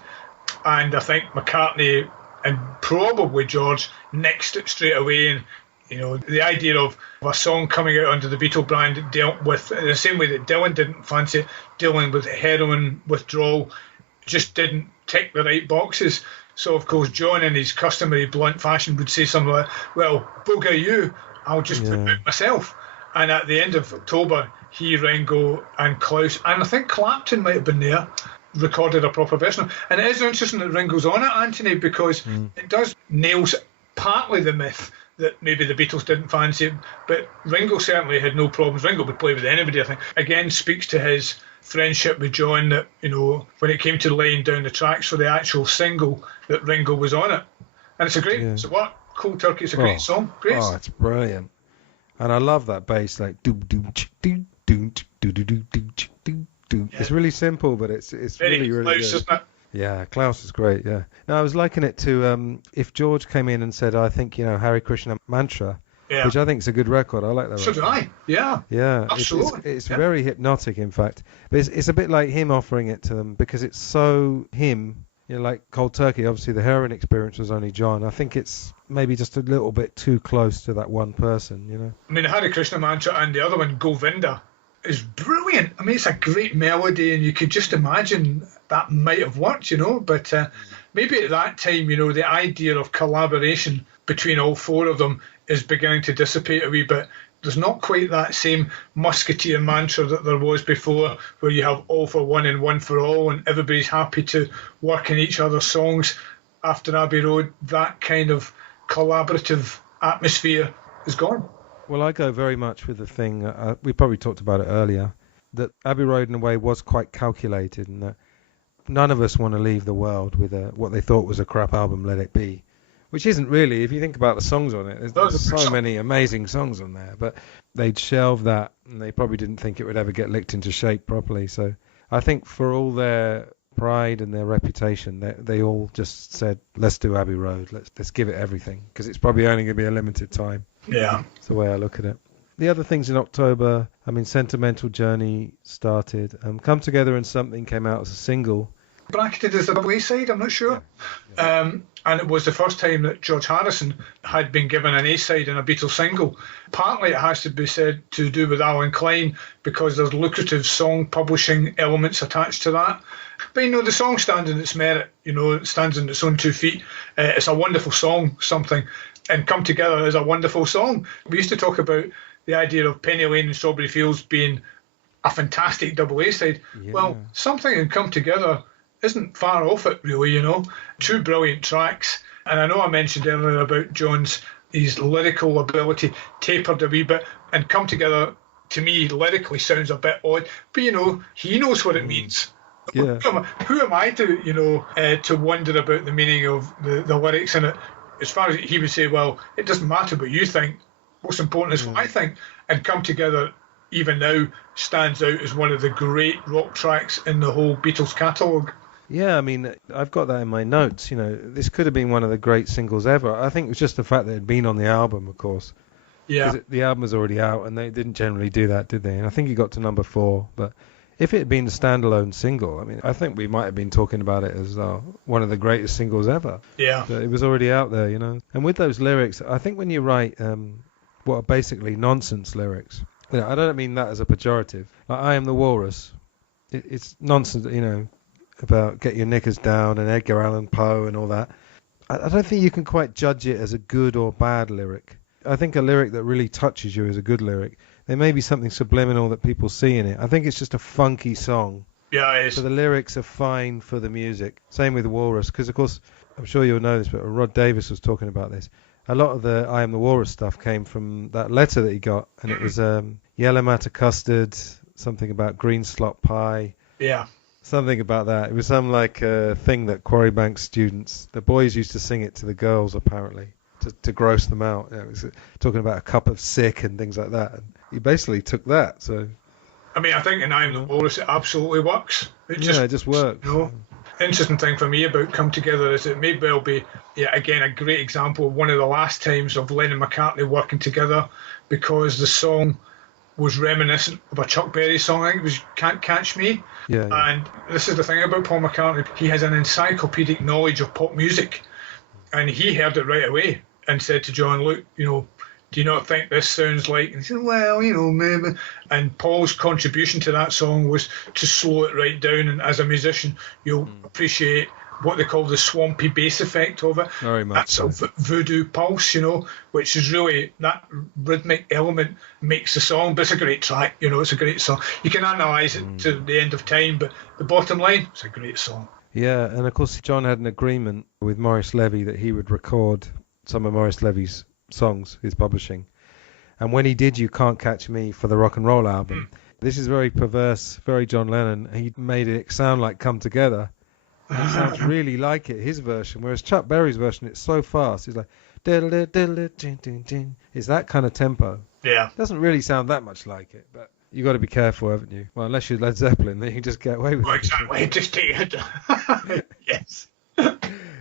and I think McCartney and probably George nixed it straight away. And, you know, the idea of a song coming out under the Beatle brand dealt with, in the same way that Dylan didn't fancy it, dealing with heroin withdrawal, just didn't tick the right boxes. So, of course, John, in his customary blunt fashion, would say something like, well, bugger you, I'll just put it out myself. And at the end of October, he, Ringo and Klaus, and I think Clapton might have been there, recorded a proper version. And it is interesting that Ringo's on it, Antony, because it does nails partly the myth that maybe the Beatles didn't fancy it, but Ringo certainly had no problems. Ringo would play with anybody, I think. Again, speaks to his friendship with John, that, you know, when it came to laying down the tracks for the actual single, that Ringo was on it. And it's a great, it's a what? Cold Turkey is a great song. Great. Oh, it's brilliant. And I love that bass, like do do do do do do do do do. It's really simple, but it's very really Klaus, good. isn't it? Yeah, Klaus is great. Yeah. Now I was liking it to if George came in and said, I think, you know, Hare Krishna Mantra, which I think is a good record. I like that. So do I. Yeah. Yeah. Absolutely. It's very hypnotic, in fact. But it's a bit like him offering it to them because it's so him. You know, like Cold Turkey, obviously the heroin experience was only John. I think it's maybe just a little bit too close to that one person, you know. I mean, Hare Krishna Mantra and the other one, Govinda, is brilliant. I mean, it's a great melody, and you could just imagine that might have worked, you know. But maybe at that time, you know, the idea of collaboration between all four of them is beginning to dissipate a wee bit. There's not quite that same musketeer mantra that there was before, where you have all for one and one for all, and everybody's happy to work in each other's songs. After Abbey Road, that kind of collaborative atmosphere is gone. Well, I go very much with the thing, we probably talked about it earlier, that Abbey Road in a way was quite calculated, and that none of us want to leave the world with what they thought was a crap album, Let It Be. Which isn't really, if you think about the songs on it, there's so many amazing songs on there, but they'd shelved that, and they probably didn't think it would ever get licked into shape properly. So I think for all their pride and their reputation, they all just said, let's do Abbey Road, let's give it everything, because it's probably only going to be a limited time. Yeah. That's the way I look at it. The other things in October, I mean, Sentimental Journey started, Come Together and Something came out as a single. Bracketed as the double A-side, I'm not sure. And it was the first time that George Harrison had been given an A-side in a Beatles single. Partly it has to be said to do with Alan Klein, because there's lucrative song publishing elements attached to that. But, you know, the song stands in its merit, you know, it stands on its own 2 feet. It's a wonderful song, something. And Come Together is a wonderful song. We used to talk about the idea of Penny Lane and Strawberry Fields being a fantastic double A-side. Yeah. Well, Something and Come Together isn't far off it, really, you know. 2 brilliant tracks. And I know I mentioned earlier about John's his lyrical ability tapered a wee bit, and Come Together, to me, lyrically sounds a bit odd. But, you know, he knows what it means. Yeah. Who am I to, you know, to wonder about the meaning of the lyrics in it? As far as he would say, well, it doesn't matter what you think. What's important is what I think. And Come Together, even now, stands out as one of the great rock tracks in the whole Beatles catalogue. Yeah, I mean, I've got that in my notes. You know, this could have been one of the great singles ever. I think it was just the fact that it had been on the album, of course. Yeah. The album was already out, and they didn't generally do that, did they? And I think it got to number 4. But if it had been a standalone single, I mean, I think we might have been talking about it as one of the greatest singles ever. Yeah. But it was already out there, you know. And with those lyrics, I think when you write what are basically nonsense lyrics, you know, I don't mean that as a pejorative. Like, I Am the Walrus. It's nonsense, you know, about get your knickers down and Edgar Allan Poe and all that. I don't think you can quite judge it as a good or bad lyric. I think a lyric that really touches you is a good lyric. There may be something subliminal that people see in it. I think it's just a funky song. Yeah, it is. So the lyrics are fine for the music. Same with Walrus, because of course, I'm sure you'll know this, but Rod Davis was talking about this. A lot of the I Am the Walrus stuff came from that letter that he got, and it was yellow matter custard, something about green slop pie. Yeah. Something about that. It was some like thing that Quarrybank students, the boys used to sing it to the girls apparently to gross them out. It was talking about a cup of sick and things like that. And he basically took that. So I mean, I think in I Am the Walrus it absolutely works. It just works. You know, interesting thing for me about Come Together is it may well be, again, a great example of one of the last times of Lennon and McCartney working together, because the song was reminiscent of a Chuck Berry song. I think it was Can't Catch Me. Yeah. And this is the thing about Paul McCartney. He has an encyclopedic knowledge of pop music. And he heard it right away and said to John, look, you know, do you not think this sounds like... And he said, well, you know, maybe. And Paul's contribution to that song was to slow it right down. And as a musician, you'll appreciate what they call the swampy bass effect of it. Very much. That sort of voodoo pulse, you know, which is really, that rhythmic element makes the song. But it's a great track, you know, it's a great song. You can analyse it to the end of time, but the bottom line, it's a great song. Yeah, and of course John had an agreement with Maurice Levy that he would record some of Maurice Levy's songs, his publishing. And when he did You Can't Catch Me for the rock and roll album, this is very perverse, very John Lennon. He made it sound like Come Together. And it sounds really like it, his version, whereas Chuck Berry's version, it's so fast. It's like, it's that kind of tempo. Yeah. It doesn't really sound that much like it, but you got to be careful, haven't you? Well, unless you're Led Zeppelin, then you can just get away with it. Exactly, just take it. Yes.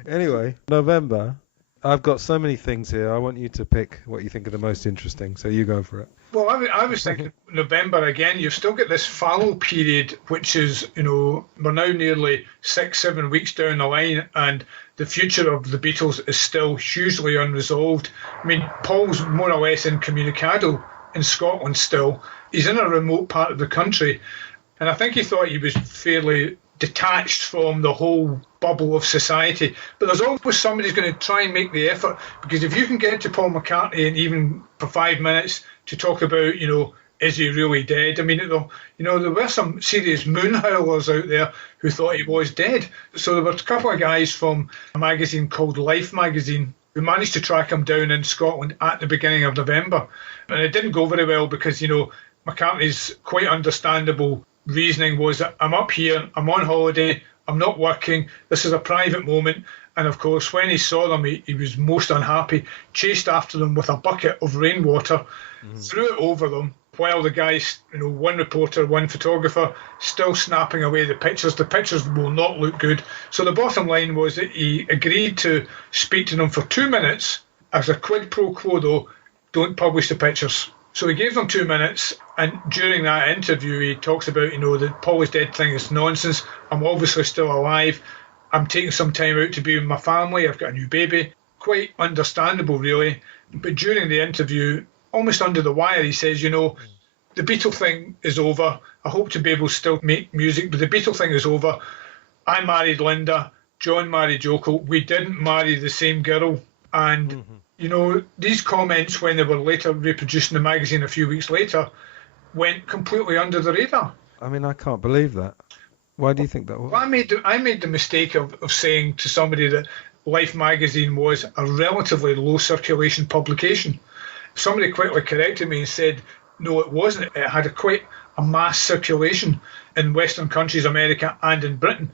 Anyway, November. I've got so many things here. I want you to pick what you think are the most interesting, so you go for it. Well, I was thinking November again. You've still got this fallow period, which is, you know, we're now nearly 6-7 weeks down the line, and the future of the Beatles is still hugely unresolved. I mean, Paul's more or less incommunicado in Scotland still. He's in a remote part of the country, and I think he thought he was fairly detached from the whole bubble of society. But there's always somebody who's going to try and make the effort, because if you can get to Paul McCartney and even for 5 minutes to talk about, you know, is he really dead? I mean, you know, there were some serious moon howlers out there who thought he was dead. So there were a couple of guys from a magazine called Life magazine who managed to track him down in Scotland at the beginning of November. And it didn't go very well because, you know, McCartney's quite understandable reasoning was that I'm up here, I'm on holiday, I'm not working, this is a private moment. And of course, when he saw them, he was most unhappy, chased after them with a bucket of rainwater, threw it over them, while the guys, you know, one reporter, one photographer, still snapping away the pictures. The pictures will not look good. So the bottom line was that he agreed to speak to them for 2 minutes as a quid pro quo, though, don't publish the pictures. So he gave them 2 minutes, and during that interview he talks about, you know, the Paul is dead thing is nonsense. I'm obviously still alive. I'm taking some time out to be with my family. I've got a new baby. Quite understandable, really. But during the interview, almost under the wire, he says, you know, the Beatle thing is over. I hope to be able to still make music, but the Beatle thing is over. I married Linda. John married Yoko. We didn't marry the same girl. And, you know, these comments, when they were later reproduced in the magazine a few weeks later, went completely under the radar. I mean, I can't believe that. Why do you think that was? Well, I made the mistake of saying to somebody that Life magazine was a relatively low circulation publication. Somebody quickly corrected me and said, no, it wasn't. It had quite a mass circulation in Western countries, America and in Britain.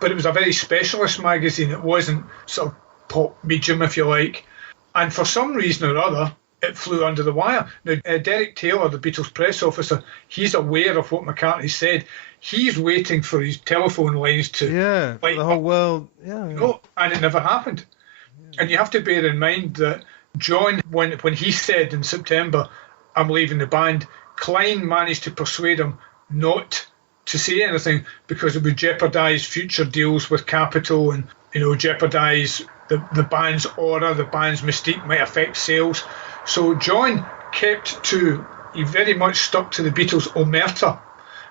But it was a very specialist magazine. It wasn't sort of pop medium, if you like. And for some reason or other, it flew under the wire. Now, Derek Taylor, the Beatles press officer, he's aware of what McCartney said. He's waiting for his telephone lines to the whole world. No, and it never happened. And you have to bear in mind that John, when he said in September, I'm leaving the band, Klein managed to persuade him not to say anything because it would jeopardise future deals with Capitol and, jeopardise the band's aura, the band's mystique, might affect sales. So John he very much stuck to the Beatles' omerta.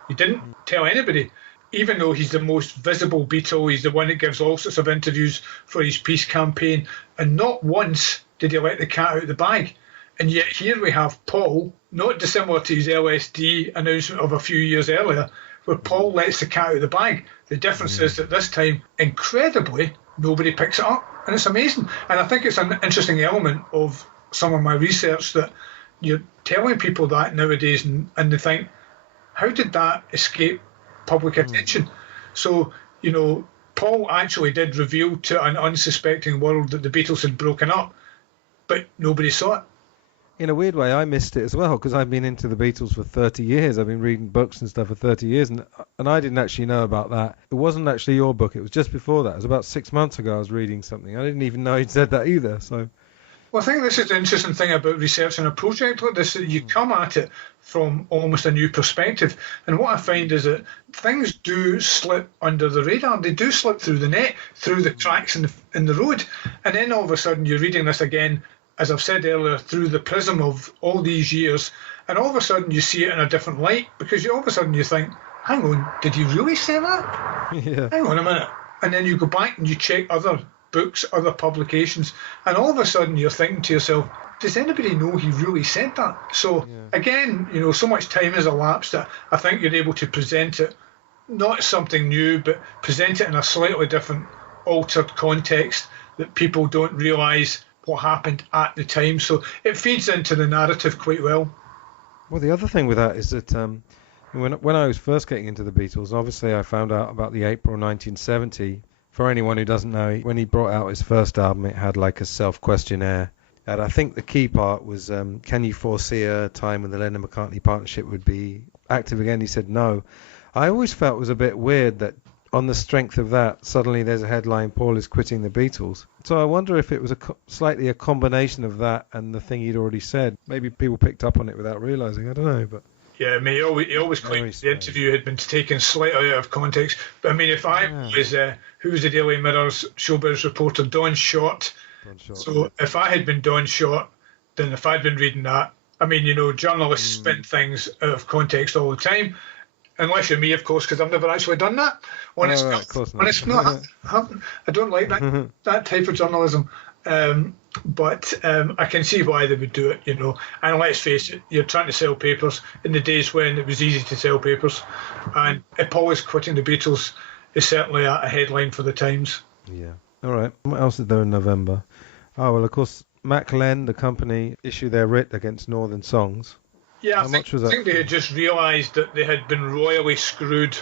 He didn't tell anybody, even though he's the most visible Beatle, he's the one that gives all sorts of interviews for his peace campaign, and not once did he let the cat out of the bag. And yet here we have Paul, not dissimilar to his LSD announcement of a few years earlier, where Paul lets the cat out of the bag. The difference is that this time, incredibly, nobody picks it up. And it's amazing. And I think it's an interesting element of some of my research that you're telling people that nowadays and they think, how did that escape public attention? So, Paul actually did reveal to an unsuspecting world that the Beatles had broken up, but nobody saw it. In a weird way, I missed it as well, because I've been into the Beatles for 30 years. I've been reading books and stuff for 30 years, and I didn't actually know about that. It wasn't actually your book. It was just before that. It was about 6 months ago I was reading something. I didn't even know he'd said that either. So, well, I think this is the interesting thing about researching a project like this, that you come at it from almost a new perspective. And what I find is that things do slip under the radar. They do slip through the net, through the cracks in the road. And then all of a sudden you're reading this again, as I've said earlier, through the prism of all these years, and all of a sudden you see it in a different light, because all of a sudden you think, hang on, did he really say that? Yeah. Hang on a minute. And then you go back and you check other books, other publications, and all of a sudden you're thinking to yourself, does anybody know he really said that? So again, so much time has elapsed that I think you're able to present it, not something new, but present it in a slightly different, altered context that people don't realise what happened at the time. So it feeds into the narrative quite well. Well, the other thing with that is that when I was first getting into the Beatles, obviously I found out about the April 1970. For anyone who doesn't know, when he brought out his first album, it had like a self-questionnaire. And I think the key part was, can you foresee a time when the Lennon-McCartney partnership would be active again? He said no. I always felt it was a bit weird that on the strength of that, suddenly there's a headline, Paul is quitting the Beatles. So I wonder if it was slightly a combination of that and the thing he'd already said. Maybe people picked up on it without realising. I don't know, but... Yeah, I mean, he always claimed the interview had been taken slightly out of context. But I mean, if I was, who was the Daily Mirror's showbiz reporter, Don Short. So if I had been Don Short, then if I'd been reading that, I mean, journalists spin things out of context all the time. Unless you're me, of course, because I've never actually done that. Honestly, I don't like that type of journalism. But I can see why they would do it, And let's face it, you're trying to sell papers in the days when it was easy to sell papers. And Paul is quitting the Beatles is certainly a headline for the Times. Yeah. All right. What else is there in November? Oh, well, of course, Maclen, the company, issued their writ against Northern Songs. Yeah, I think they had just realised that they had been royally screwed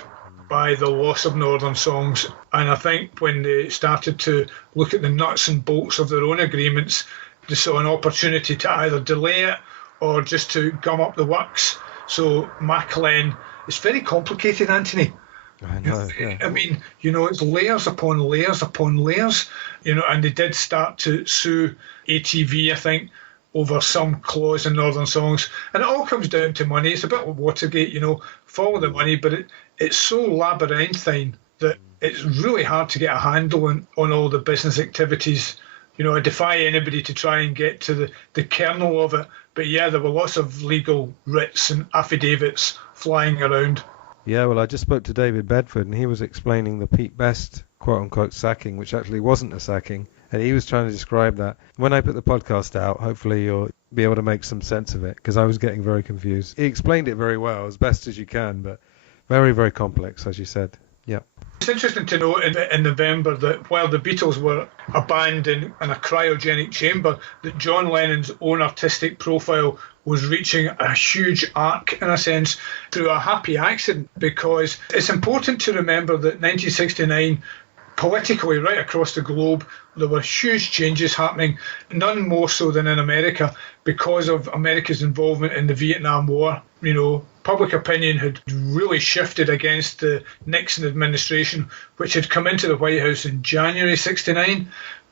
by the loss of Northern Songs, and I think when they started to look at the nuts and bolts of their own agreements, they saw an opportunity to either delay it or just to gum up the works. So Maclen, it's very complicated, Antony. I know. Yeah. I mean, it's layers upon layers upon layers, and they did start to sue ATV, I think, over some clause in Northern Songs, and it all comes down to money. It's a bit like Watergate, follow the money, but it's so labyrinthine that it's really hard to get a handle on all the business activities. I defy anybody to try and get to the kernel of it, but yeah, there were lots of legal writs and affidavits flying around. Yeah, well, I just spoke to David Bedford, and he was explaining the Pete Best quote-unquote sacking, which actually wasn't a sacking. And he was trying to describe that. When I put the podcast out, hopefully you'll be able to make some sense of it, because I was getting very confused. He explained it very well, as best as you can, but very, very complex, as you said. Yeah. It's interesting to note in November that while the Beatles were a band in a cryogenic chamber, that John Lennon's own artistic profile was reaching a huge arc, in a sense, through a happy accident, because it's important to remember that 1969 politically, right across the globe, there were huge changes happening, none more so than in America, because of America's involvement in the Vietnam War. You know, public opinion had really shifted against the Nixon administration, which had come into the White House in January '69,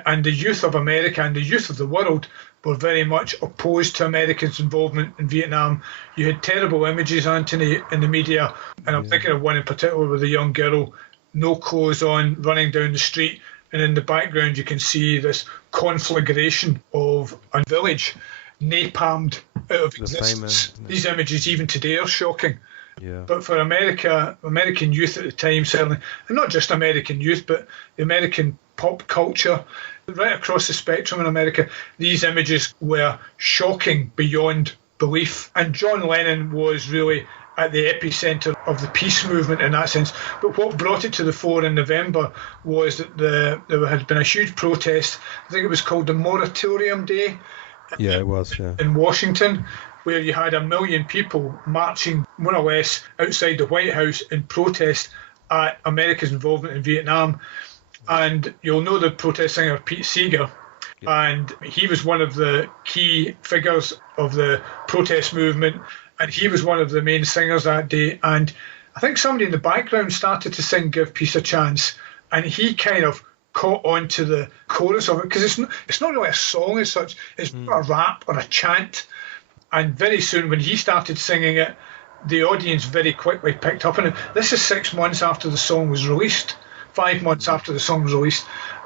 and the youth of America and the youth of the world were very much opposed to America's involvement in Vietnam. You had terrible images, Antony, in the media, and I'm thinking of one in particular with a young girl, no clothes on, running down the street, and in the background you can see this conflagration of a village napalmed out of existence. These images even today are shocking. Yeah. But for American youth at the time, certainly, and not just American youth, but the American pop culture, right across the spectrum in America, these images were shocking beyond belief. And John Lennon was really at the epicenter of the peace movement in that sense. But what brought it to the fore in November was that there had been a huge protest. I think it was called the Moratorium Day. Yeah, it was, yeah. In Washington, where you had 1 million people marching more or less outside the White House in protest at America's involvement in Vietnam. And you'll know the protest singer Pete Seeger, and he was one of the key figures of the protest movement, and he was one of the main singers that day. And I think somebody in the background started to sing Give Peace a Chance, and he kind of caught on to the chorus of it, because it's not really a song as such, it's not a rap or a chant. And very soon when he started singing it, the audience very quickly picked up on it. This is 6 months after the song was released, 5 months after the song was released,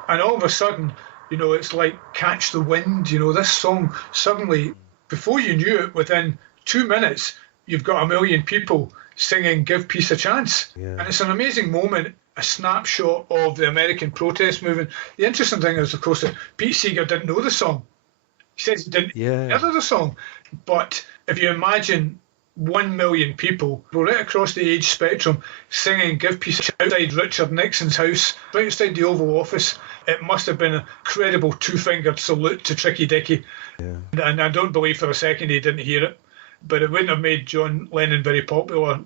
and all of a sudden, you know, it's like Catch the Wind. You know, this song suddenly, before you knew it, within 2 minutes, you've got 1 million people singing Give Peace a Chance. Yeah. And it's an amazing moment, a snapshot of the American protest movement. The interesting thing is, of course, that Pete Seeger didn't know the song. He says he didn't hear the song. But if you imagine 1 million people right across the age spectrum singing Give Peace a Chance outside Richard Nixon's house, right outside the Oval Office, it must have been a credible two-fingered salute to Tricky Dicky. Yeah. And I don't believe for a second he didn't hear it. But it wouldn't have made John Lennon very popular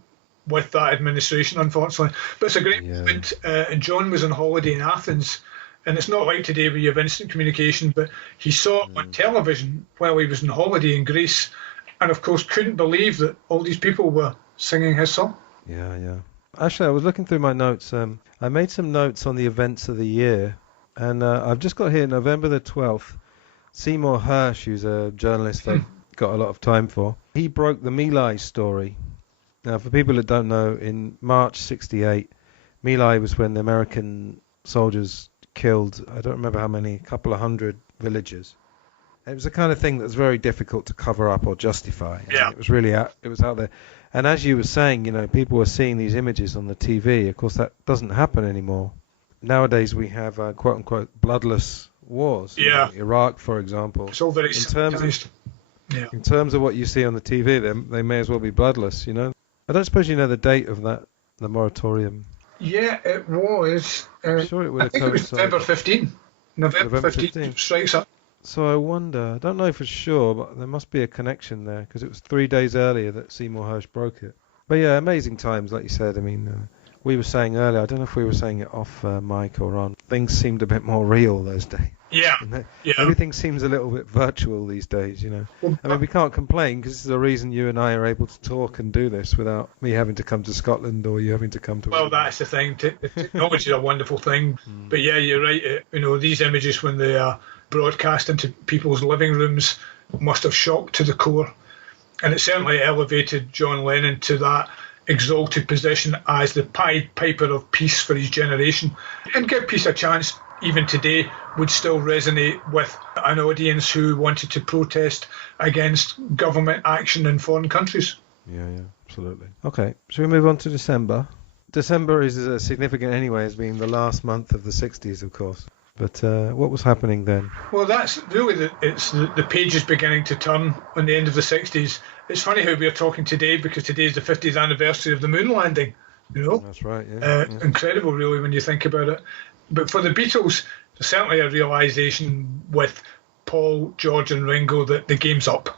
with that administration, unfortunately. But it's a great moment. And John was on holiday in Athens, and it's not like today where you have instant communication, but he saw it on television while he was on holiday in Greece, and of course couldn't believe that all these people were singing his song. Yeah. Actually, I was looking through my notes. I made some notes on the events of the year, and I've just got here November the 12th. Seymour Hersh, who's a journalist I've got a lot of time for, he broke the My Lai story. Now, for people that don't know, in March '68, My Lai was when the American soldiers killed, I don't remember how many, a couple of hundred villagers. It was the kind of thing that was very difficult to cover up or justify. Yeah. It was really out there. And as you were saying, you know, people were seeing these images on the TV. Of course, that doesn't happen anymore. Nowadays, we have quote-unquote bloodless wars. Yeah. Like Iraq, for example. It's all very in terms of what you see on the TV, they may as well be bloodless, you know. I don't suppose you know the date of that, the moratorium. Yeah, it was. I'm sure it would have it was November 15. November 15 strikes up. So I wonder, I don't know for sure, but there must be a connection there, because it was 3 days earlier that Seymour Hersh broke it. But yeah, amazing times, like you said. I mean, we were saying earlier, I don't know if we were saying it off mic or on, things seemed a bit more real those days. Yeah. Everything seems a little bit virtual these days, you know. I mean, we can't complain, because this is the reason you and I are able to talk and do this without me having to come to Scotland or you having to come to... Well, that's the thing. Technology is a wonderful thing. But yeah, you're right. You know, these images, when they are broadcast into people's living rooms, must have shocked to the core. And it certainly elevated John Lennon to that exalted position as the Pied Piper of peace for his generation. And Give Peace a Chance, even today, would still resonate with an audience who wanted to protest against government action in foreign countries. Yeah, absolutely. Okay, shall we move on to December? December is significant anyway, as being the last month of the 60s, of course. But what was happening then? Well, that's really the page is beginning to turn on the end of the 60s. It's funny how we're talking today, because today is the 50th anniversary of the moon landing. You know, that's right. Yeah. Incredible, really, when you think about it. But for the Beatles, there's certainly a realisation with Paul, George, and Ringo that the game's up.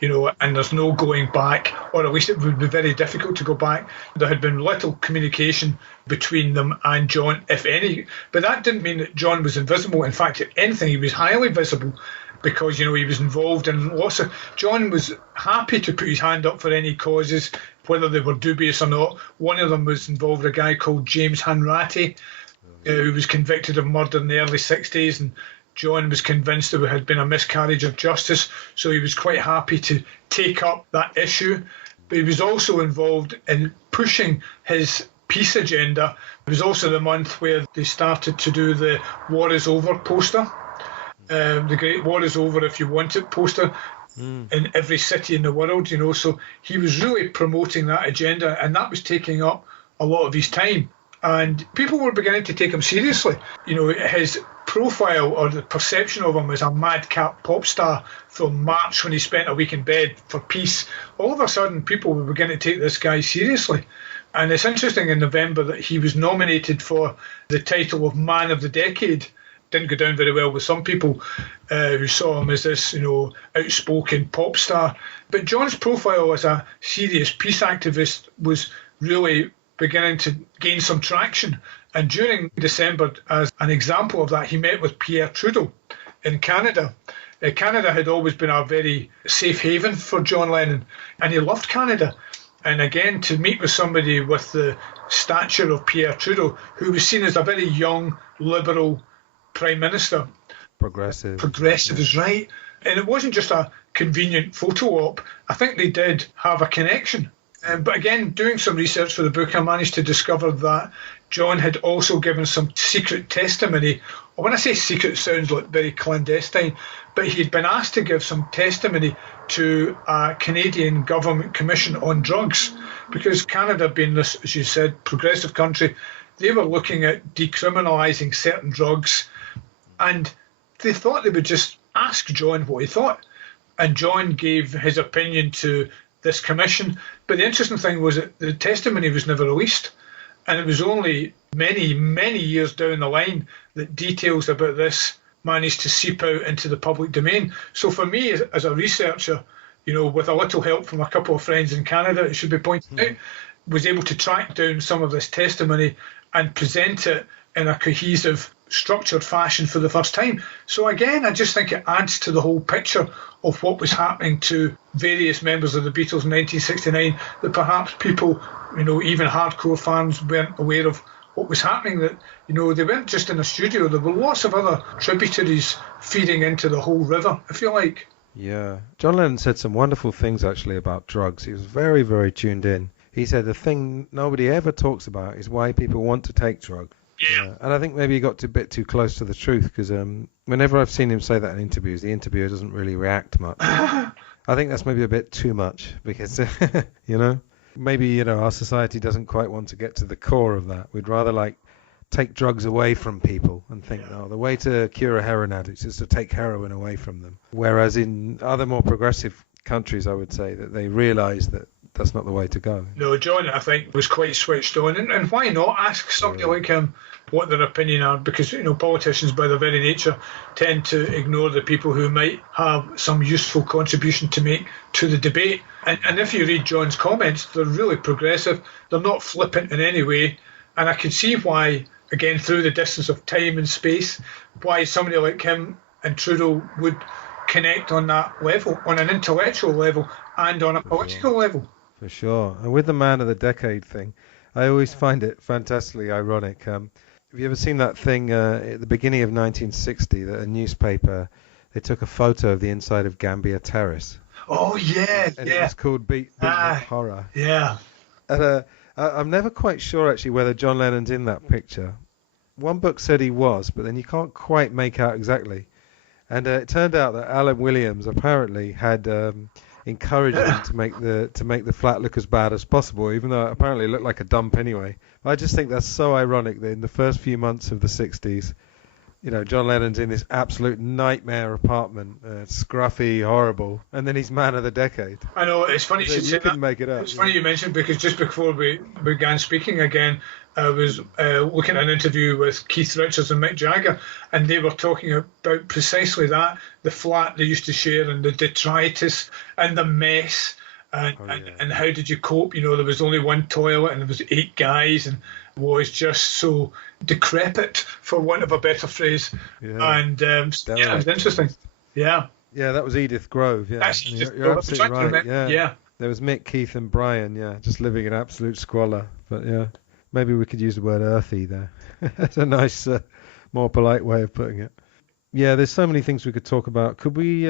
and there's no going back, or at least it would be very difficult to go back. There had been little communication between them and John, if any, but that didn't mean that John was invisible. In fact, if anything, he was highly visible, because he was involved in lots of. John was happy to put his hand up for any causes, whether they were dubious or not. One of them was involved with a guy called James Hanratty, who was convicted of murder in the early 60s, and John was convinced there had been a miscarriage of justice, so he was quite happy to take up that issue. But he was also involved in pushing his peace agenda. It was also the month where they started to do the War is Over poster, the Great War is Over if you want it poster, in every city in the world, so he was really promoting that agenda, and that was taking up a lot of his time. And people were beginning to take him seriously. His profile, or the perception of him as a madcap pop star from March, when he spent a week in bed for peace, all of a sudden people were beginning to take this guy seriously. And it's interesting in November that he was nominated for the title of Man of the Decade. Didn't go down very well with some people who saw him as this, outspoken pop star. But John's profile as a serious peace activist was really beginning to gain some traction. And during December, as an example of that, he met with Pierre Trudeau in Canada. Canada had always been a very safe haven for John Lennon, and he loved Canada. And again, to meet with somebody with the stature of Pierre Trudeau, who was seen as a very young, liberal Prime Minister. Progressive is right. And it wasn't just a convenient photo op. I think they did have a connection. But again, doing some research for the book, I managed to discover that John had also given some secret testimony. When I say secret, it sounds like very clandestine, but he had been asked to give some testimony to a Canadian government commission on drugs, because Canada, being this, as you said, progressive country, they were looking at decriminalising certain drugs, and they thought they would just ask John what he thought. And John gave his opinion to this commission. But the interesting thing was that the testimony was never released. And it was only many, many years down the line that details about this managed to seep out into the public domain. So for me, as a researcher, with a little help from a couple of friends in Canada, it should be pointed out, was able to track down some of this testimony and present it in a cohesive, structured fashion for the first time. So again, I just think it adds to the whole picture of what was happening to various members of the Beatles in 1969, that perhaps people, even hardcore fans, weren't aware of what was happening, that, they weren't just in a studio. There were lots of other tributaries feeding into the whole river, if you like. Yeah. John Lennon said some wonderful things, actually, about drugs. He was very, very tuned in. He said the thing nobody ever talks about is why people want to take drugs. Yeah. And I think maybe he got a bit too close to the truth, because whenever I've seen him say that in interviews, the interviewer doesn't really react much. I think that's maybe a bit too much, because, maybe, our society doesn't quite want to get to the core of that. We'd rather, take drugs away from people and think, the way to cure a heroin addict is to take heroin away from them. Whereas in other more progressive countries, I would say that they realise that that's not the way to go. No, John, I think, was quite switched on. And why not ask somebody like him what their opinion are? Because, politicians, by their very nature, tend to ignore the people who might have some useful contribution to make to the debate. And if you read John's comments, they're really progressive. They're not flippant in any way. And I can see why, again, through the distance of time and space, why somebody like him and Trudeau would connect on that level, on an intellectual level and on a political level. For sure. And with the Man of the Decade thing, I always find it fantastically ironic. Have you ever seen that thing at the beginning of 1960, that a newspaper, they took a photo of the inside of Gambier Terrace? Oh, yeah, and it was called Beat Horror. Yeah. And I'm never quite sure, actually, whether John Lennon's in that picture. One book said he was, but then you can't quite make out exactly. And it turned out that Alan Williams apparently had encouraged him to make the flat look as bad as possible, even though it apparently looked like a dump anyway. I just think that's so ironic that in the first few months of the 60s, John Lennon's in this absolute nightmare apartment, scruffy, horrible, and then he's man of the decade. I know, it's funny You couldn't make it up. It's funny you mentioned, because just before we began speaking again, I was looking at an interview with Keith Richards and Mick Jagger, and they were talking about precisely that, the flat they used to share and the detritus and the mess. And how did you cope? There was only one toilet and there was 8 guys, and was just so decrepit, for want of a better phrase. Yeah. And it was interesting. Yeah. Yeah, that was Edith Grove. Yeah, you're absolutely right. Yeah. There was Mick, Keith, and Brian. Yeah, just living in absolute squalor. But yeah, maybe we could use the word earthy there. That's a nice, more polite way of putting it. Yeah, there's so many things we could talk about. Could we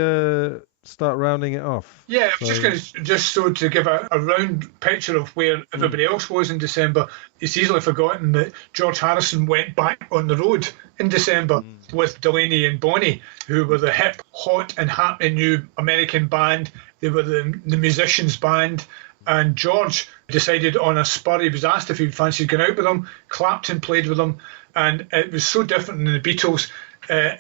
start rounding it off? Yeah, I was just going to give a round picture of where everybody else was in December. It's easily forgotten that George Harrison went back on the road in December with Delaney and Bonnie, who were the hip, hot and happening new American band. They were the musicians' band. And George decided on a spur, he was asked if he fancied going out with them. Clapton played with them, and it was so different than the Beatles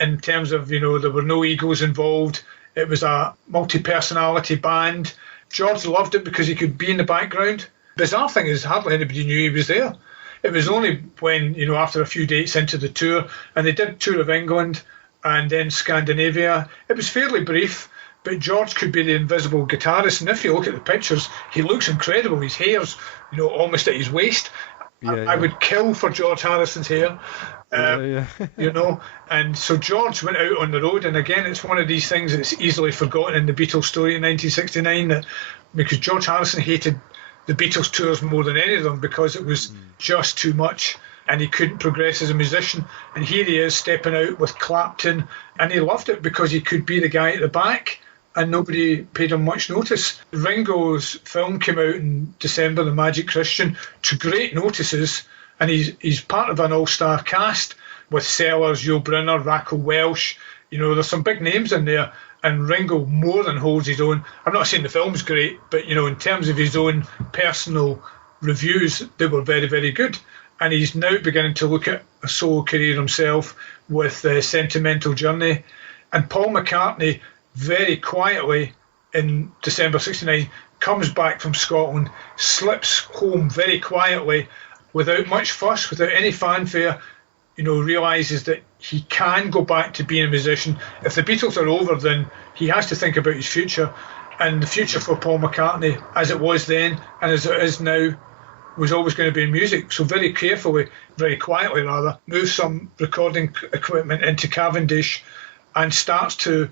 in terms of, there were no egos involved. It was a multi-personality band. George loved it because he could be in the background. Bizarre thing is, hardly anybody knew he was there. It was only when, after a few dates into the tour, and they did tour of England and then Scandinavia. It was fairly brief, but George could be the invisible guitarist. And if you look at the pictures, he looks incredible. His hair's, almost at his waist. I would kill for George Harrison's hair. And so George went out on the road, and again, it's one of these things that's easily forgotten in the Beatles story in 1969, because George Harrison hated the Beatles tours more than any of them because it was just too much, and he couldn't progress as a musician. And here he is stepping out with Clapton, and he loved it because he could be the guy at the back, and nobody paid him much notice. Ringo's film came out in December, The Magic Christian, to great notices, and he's part of an all-star cast with Sellers, Yul Brynner, Raquel Welch. There's some big names in there, and Ringo more than holds his own. I'm not saying the film's great, but, in terms of his own personal reviews, they were very, very good. And he's now beginning to look at a solo career himself with Sentimental Journey. And Paul McCartney, very quietly in December 1969, comes back from Scotland, slips home very quietly, without much fuss, without any fanfare, realises that he can go back to being a musician. If the Beatles are over, then he has to think about his future. And the future for Paul McCartney, as it was then and as it is now, was always going to be in music. So very quietly, moves some recording equipment into Cavendish and starts to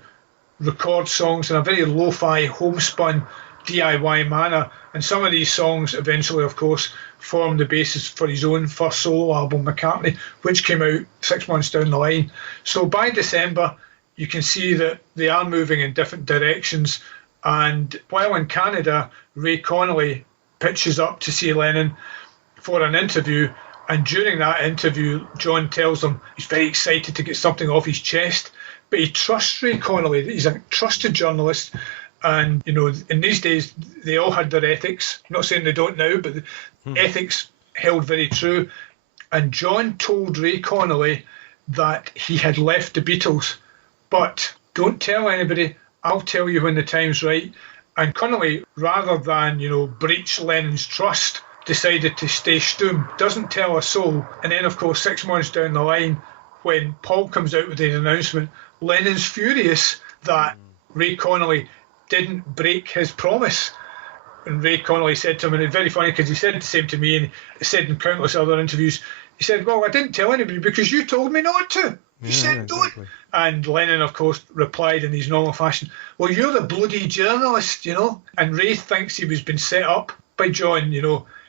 record songs in a very lo-fi, homespun, DIY manner. And some of these songs eventually, of course, formed the basis for his own first solo album, McCartney, which came out 6 months down the line. So by December, you can see that they are moving in different directions. And while in Canada, Ray Connolly pitches up to see Lennon for an interview. And during that interview, John tells him he's very excited to get something off his chest. But he trusts Ray Connolly. He's a trusted journalist. And, in these days, they all had their ethics. I'm not saying they don't now, but the ethics held very true. And John told Ray Connolly that he had left the Beatles. But don't tell anybody. I'll tell you when the time's right. And Connolly, rather than, breach Lennon's trust, decided to stay stum, doesn't tell a soul. And then, of course, 6 months down the line, when Paul comes out with the announcement, Lennon's furious that Ray Connolly didn't break his promise. And Ray Connolly said to him, and it's very funny because he said the same to me and he said in countless other interviews, he said, well, I didn't tell anybody because you told me not to. You said don't. Exactly. And Lennon, of course, replied in his normal fashion, well, you're the bloody journalist, And Ray thinks he was being set up by John,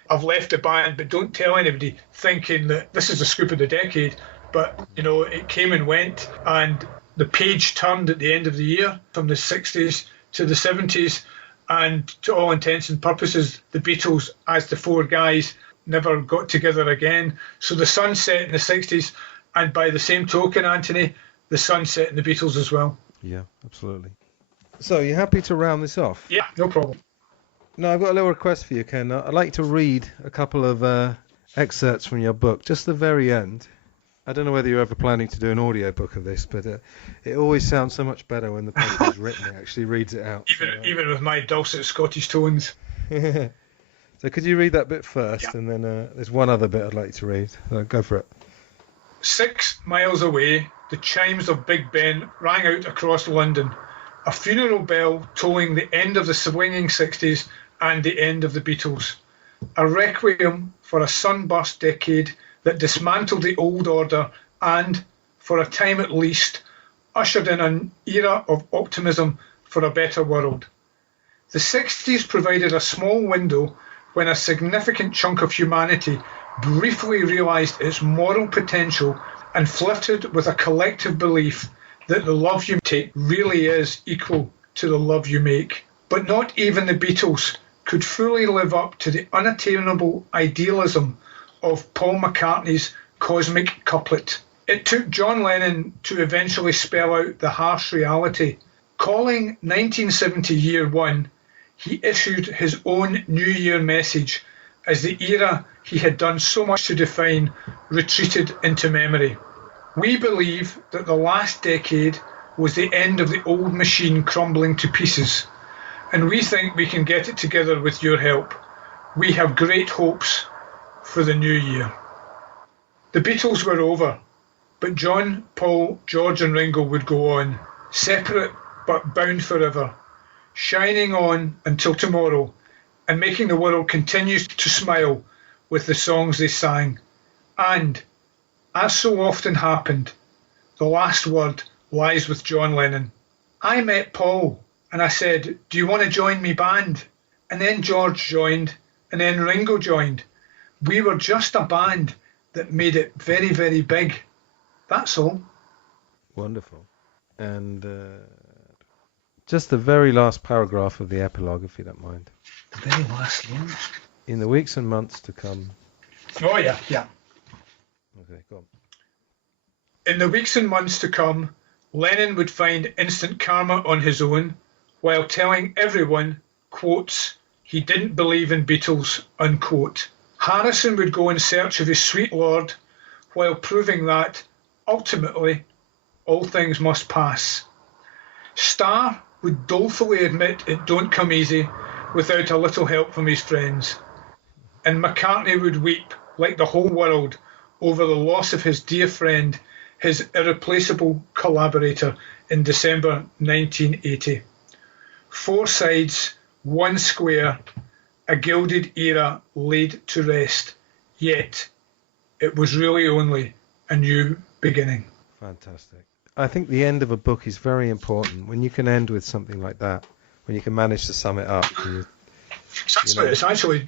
I've left the band, but don't tell anybody, thinking that this is the scoop of the decade. But, it came and went, and the page turned at the end of the year from the 60s to the 70s, and to all intents and purposes, the Beatles, as the 4 guys, never got together again. So the sun set in the 60s, and by the same token, Antony, the sun set in the Beatles as well. Yeah, absolutely. So, you happy to round this off? Yeah, no problem. No, I've got a little request for you, Ken. I'd like to read a couple of excerpts from your book, just the very end. I don't know whether you're ever planning to do an audio book of this, but it always sounds so much better when the poet is written. It actually reads it out. Even with my dulcet Scottish tones. So could you read that bit first, Yeah. and then there's one other bit I'd like to read. So go for it. 6 miles away, the chimes of Big Ben rang out across London, a funeral bell tolling the end of the swinging 60s and the end of the Beatles. A requiem for a sunburst decade that dismantled the old order and, for a time at least, ushered in an era of optimism for a better world. The 60s provided a small window when a significant chunk of humanity briefly realised its moral potential and flirted with a collective belief that the love you take really is equal to the love you make. But not even the Beatles could fully live up to the unattainable idealism of Paul McCartney's cosmic couplet. It took John Lennon to eventually spell out the harsh reality. Calling 1970 year one, he issued his own New Year message as the era he had done so much to define retreated into memory. We believe that the last decade was the end of the old machine crumbling to pieces, and we think we can get it together with your help. We have great hopes for the new year. The Beatles were over, but John, Paul, George and Ringo would go on, separate but bound forever, shining on until tomorrow and making the world continue to smile with the songs they sang. And, as so often happened, the last word lies with John Lennon. I met Paul and I said, do you want to join me band? And then George joined, and then Ringo joined. We were just a band that made it very, very big. That's all. Wonderful. And just the very last paragraph of the epilogue, if you don't mind. The very last one. In the weeks and months to come. Oh, yeah. Okay, go on. In the weeks and months to come, Lennon would find instant karma on his own, while telling everyone, quotes, he didn't believe in Beatles, unquote. Harrison would go in search of his sweet lord, while proving that, ultimately, all things must pass. Starr would dolefully admit it don't come easy without a little help from his friends. And McCartney would weep, like the whole world, over the loss of his dear friend, his irreplaceable collaborator, in December 1980. 4 sides, 1 square, a gilded era laid to rest. Yet, it was really only a new beginning. Fantastic. I think the end of a book is very important. When you can end with something like that, when you can manage to sum it up. It's actually,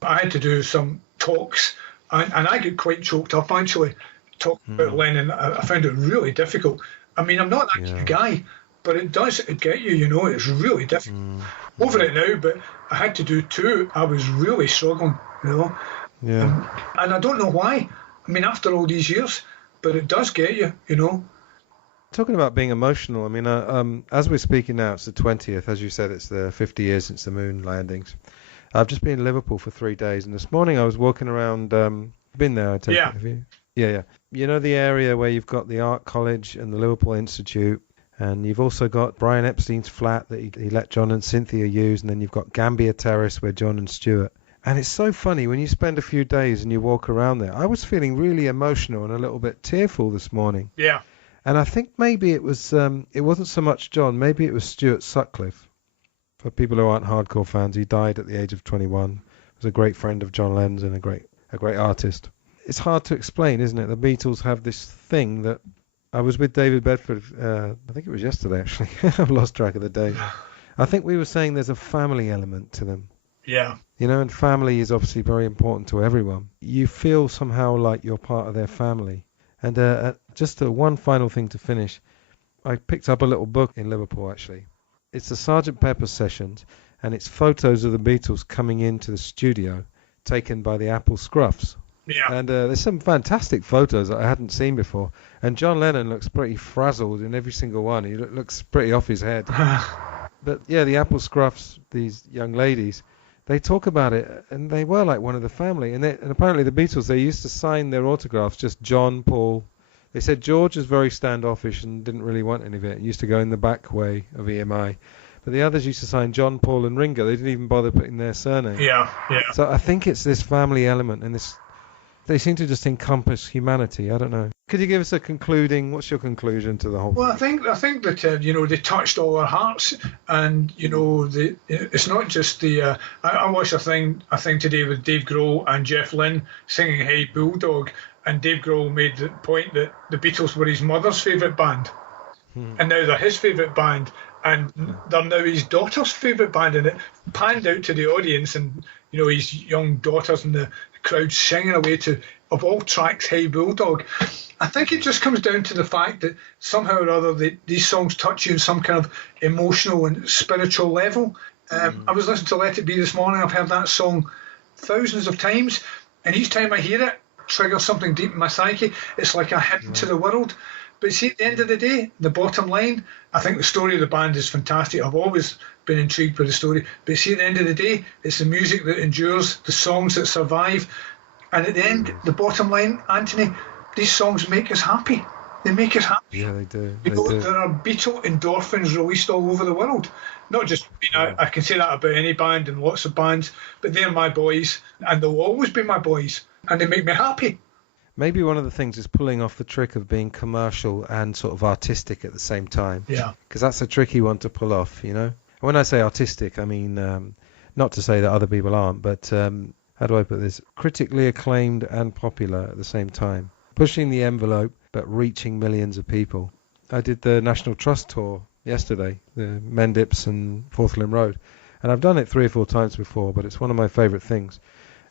I had to do some talks, and I get quite choked up actually talking about Lennon. I found it really difficult. I mean, I'm not that kind of guy, but it get you, it's really difficult. Over it now, but I had to do 2. I was really struggling, Yeah. And I don't know why. I mean, after all these years, but it does get you, Talking about being emotional, I mean, as we're speaking now, it's the 20th. As you said, it's the 50 years since the moon landings. I've just been in Liverpool for 3 days, and this morning I was walking around. Been there, I take it, have you? Yeah. You know the area where you've got the Art College and the Liverpool Institute, and you've also got Brian Epstein's flat that he let John and Cynthia use, and then you've got Gambier Terrace where John and Stuart. And it's so funny when you spend a few days and you walk around there. I was feeling really emotional and a little bit tearful this morning. Yeah. And I think maybe it wasn't so much John, maybe it was Stuart Sutcliffe. For people who aren't hardcore fans, he died at the age of 21. Was a great friend of John Lennon's and a great artist. It's hard to explain, isn't it? The Beatles have this thing that I was with David Bedford, I think it was yesterday actually. I've lost track of the day. I think we were saying there's a family element to them. Yeah. And family is obviously very important to everyone. You feel somehow like you're part of their family. And just one final thing to finish. I picked up a little book in Liverpool, actually. It's the Sgt. Pepper's Sessions, and it's photos of the Beatles coming into the studio, taken by the Apple Scruffs. Yeah. And there's some fantastic photos that I hadn't seen before. And John Lennon looks pretty frazzled in every single one. He looks pretty off his head. But yeah, the Apple Scruffs, these young ladies, they talk about it, and they were like one of the family. And apparently the Beatles, they used to sign their autographs just John, Paul, They said George was very standoffish and didn't really want any of it. He used to go in the back way of EMI. But the others used to sign John, Paul and Ringo. They didn't even bother putting their surname. Yeah. So I think it's this family element and this... They seem to just encompass humanity. I don't know. Could you give us what's your conclusion to the whole thing? Well, I think that they touched all our hearts, and it's not just the. I watched a thing today with Dave Grohl and Jeff Lynne singing "Hey Bulldog," and Dave Grohl made the point that the Beatles were his mother's favourite band, and now they're his favourite band, and they're now his daughter's favourite band, and it panned out to the audience, and his young daughters and the crowd singing away to, of all tracks, "Hey Bulldog." I think it just comes down to the fact that somehow or other these songs touch you on some kind of emotional and spiritual level. I was listening to Let It Be this morning. I've heard that song thousands of times, and each time I hear it, triggers something deep in my psyche. It's like a hymn to the world. But see, at the end of the day, the bottom line, I think the story of the band is fantastic. I've always been intrigued by the story. But see, at the end of the day, it's the music that endures, the songs that survive. And at the end, the bottom line, Antony, these songs make us happy. They make us happy. Yeah, they do. There are Beatle endorphins released all over the world. Not just, I can say that about any band and lots of bands, but they're my boys, and they'll always be my boys, and they make me happy. Maybe one of the things is pulling off the trick of being commercial and sort of artistic at the same time. Yeah. Because that's a tricky one to pull off, When I say artistic, I mean, not to say that other people aren't, but how do I put this? Critically acclaimed and popular at the same time. Pushing the envelope, but reaching millions of people. I did the National Trust tour yesterday, the Mendips and Fourth Limb Road. And I've done it 3 or 4 times before, but it's one of my favourite things.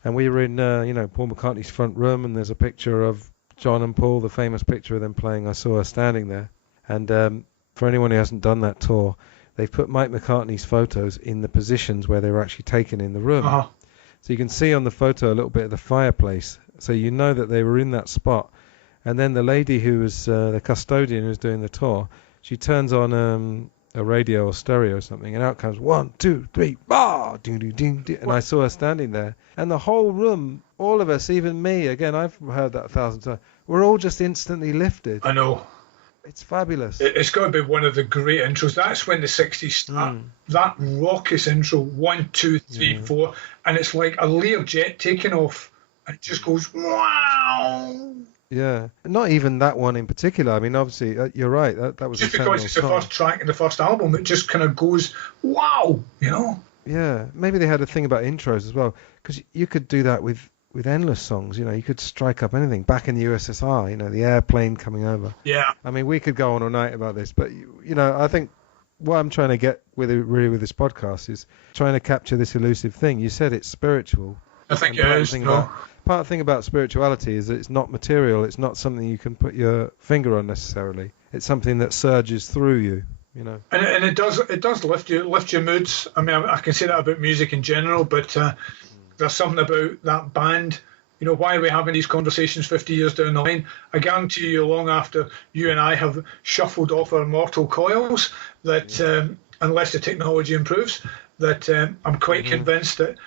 And we were in, Paul McCartney's front room, and there's a picture of John and Paul, the famous picture of them playing I Saw Her Standing There. And for anyone who hasn't done that tour, they've put Mike McCartney's photos in the positions where they were actually taken in the room. Uh-huh. So you can see on the photo a little bit of the fireplace. So you know that they were in that spot. And then the lady who was the custodian who was doing the tour, she turns on a radio or stereo or something, and out comes 1, 2, 3, bah, ding, ding, ding, ding, and I saw her standing there, and the whole room, all of us, even me, again, I've heard that 1,000 times, we're all just instantly lifted. I know. It's fabulous. It's got to be one of the great intros. That's when the 60s start. That raucous intro, 1, 2, 3, 4, and it's like a Learjet taking off, and it just goes, wow. Yeah, not even that one in particular. I mean, obviously, you're right. That was just because it's the first track in the first album, it just kind of goes, wow, Yeah, maybe they had a thing about intros as well, because you could do that with endless songs. You could strike up anything. Back in the USSR, the airplane coming over. Yeah. I mean, we could go on all night about this, but I think what I'm trying to get with this podcast is trying to capture this elusive thing. You said it's spiritual. I think it is. Part of the thing about spirituality is that it's not material. It's not something you can put your finger on necessarily. It's something that surges through you, And it does lift your moods. I mean, I can say that about music in general, but there's something about that band. Why are we having these conversations 50 years down the line? I guarantee you, long after you and I have shuffled off our mortal coils, that unless the technology improves, that I'm quite convinced that,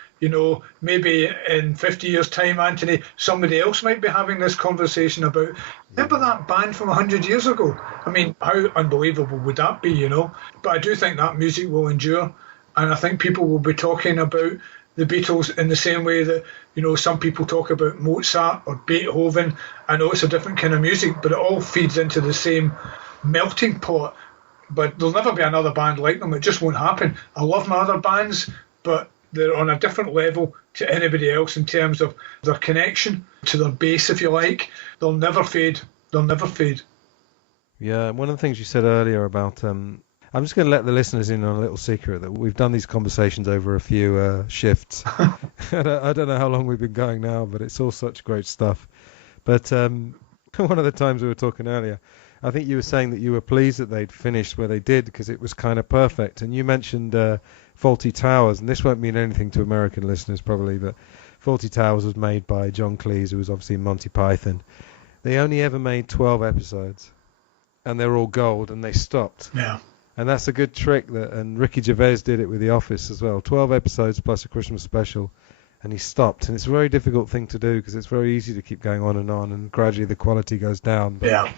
maybe in 50 years' time, Antony, somebody else might be having this conversation about, remember that band from 100 years ago? I mean, how unbelievable would that be, But I do think that music will endure, and I think people will be talking about the Beatles in the same way that, some people talk about Mozart or Beethoven. I know it's a different kind of music, but it all feeds into the same melting pot. But there'll never be another band like them. It just won't happen. I love my other bands, but they're on a different level to anybody else in terms of their connection to their base, if you like. They'll never fade. They'll never fade. Yeah, one of the things you said earlier about... I'm just going to let the listeners in on a little secret that we've done these conversations over a few shifts. I don't know how long we've been going now, but it's all such great stuff. But one of the times we were talking earlier, I think you were saying that you were pleased that they'd finished where they did because it was kind of perfect. And you mentioned Fawlty Towers, and this won't mean anything to American listeners probably, but Fawlty Towers was made by John Cleese, who was obviously in Monty Python. They only ever made 12 episodes, and they're all gold, and they stopped. Yeah. And that's a good trick, and Ricky Gervais did it with The Office as well. 12 episodes plus a Christmas special, and he stopped. And it's a very difficult thing to do because it's very easy to keep going on, and gradually the quality goes down. But, Yeah.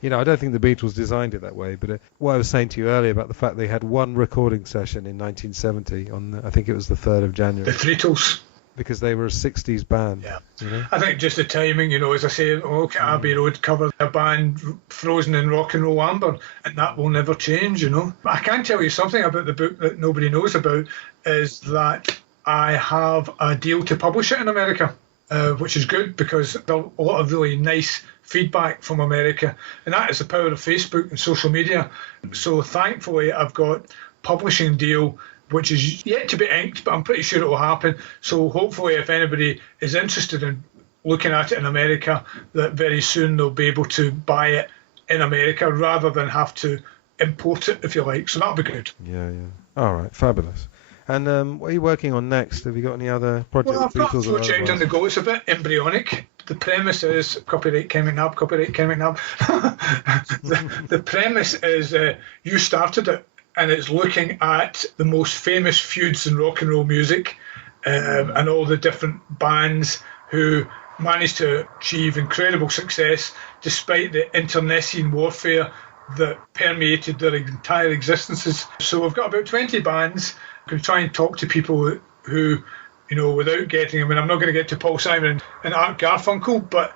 you know, I don't think the Beatles designed it that way. But what I was saying to you earlier about the fact they had one recording session in 1970 on, I think it was the 3rd of January. The Beatles. Because they were a 60s band. Yeah. You know? I think just the timing, you know, as I say, look at Abbey Road covered a band frozen in rock and roll amber, and that will never change, you know. But I can tell you something about the book that nobody knows about, is that I have a deal to publish it in America, which is good because there's a lot of really nice feedback from America, and that is the power of Facebook and social media. So thankfully I've got publishing deal which is yet to be inked, but I'm pretty sure it will happen. So hopefully if anybody is interested in looking at it in America, that very soon they'll be able to buy it in America rather than have to import it, if you like. So that'll be good. Yeah. All right, fabulous. And what are you working on next? Have you got any other projects? Well, I've got a project on the go. It's a bit embryonic. The premise is copyright Ken McNab, copyright Ken McNab. the premise is you started it, and it's looking at the most famous feuds in rock and roll music, and all the different bands who managed to achieve incredible success despite the internecine warfare that permeated their entire existences. So we've got about 20 bands. I can try and talk to people who, you know, without getting, I mean, I'm not going to get to Paul Simon and Art Garfunkel, but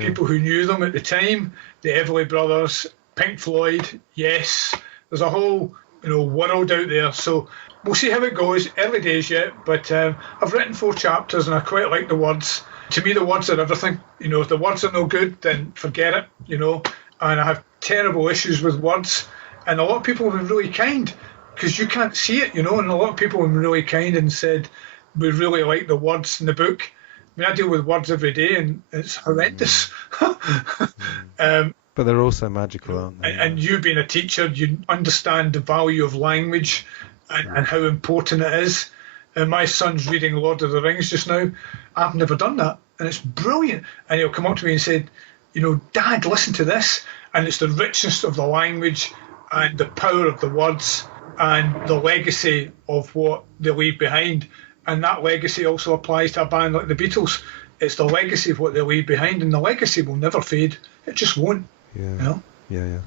people who knew them at the time, the Everly Brothers, Pink Floyd, Yes, there's a whole, you know, world out there. So we'll see how it goes. Early days yet, but I've written 4 chapters and I quite like the words. To me, the words are everything. You know, if the words are no good, then forget it, you know. And I have terrible issues with words. And a lot of people have been really kind because you can't see it, you know. And a lot of people have been really kind and said, we really like the words in the book. I mean, I deal with words every day and it's horrendous. But they're also magical, aren't they? And you being a teacher, you understand the value of language and how important it is. And my son's reading Lord of the Rings just now. I've never done that. And it's brilliant. And he'll come up to me and say, you know, Dad, listen to this. And it's the richness of the language and the power of the words and the legacy of what they leave behind. And that legacy also applies to a band like the Beatles. It's the legacy of what they leave behind, and the legacy will never fade. It just won't. Yeah. You know? Yeah.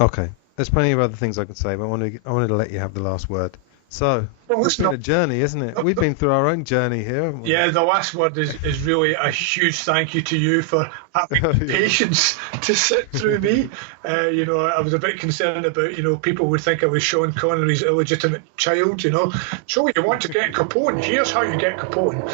Okay. There's plenty of other things I could say, but I wanted to let you have the last word. So, it's been a journey, isn't it? We've been through our own journey here, haven't we? Yeah, the last word is really a huge thank you to you for having patience to sit through me. You know, I was a bit concerned about, you know, people would think I was Sean Connery's illegitimate child, you know. So you want to get Capone? Here's how you get Capone.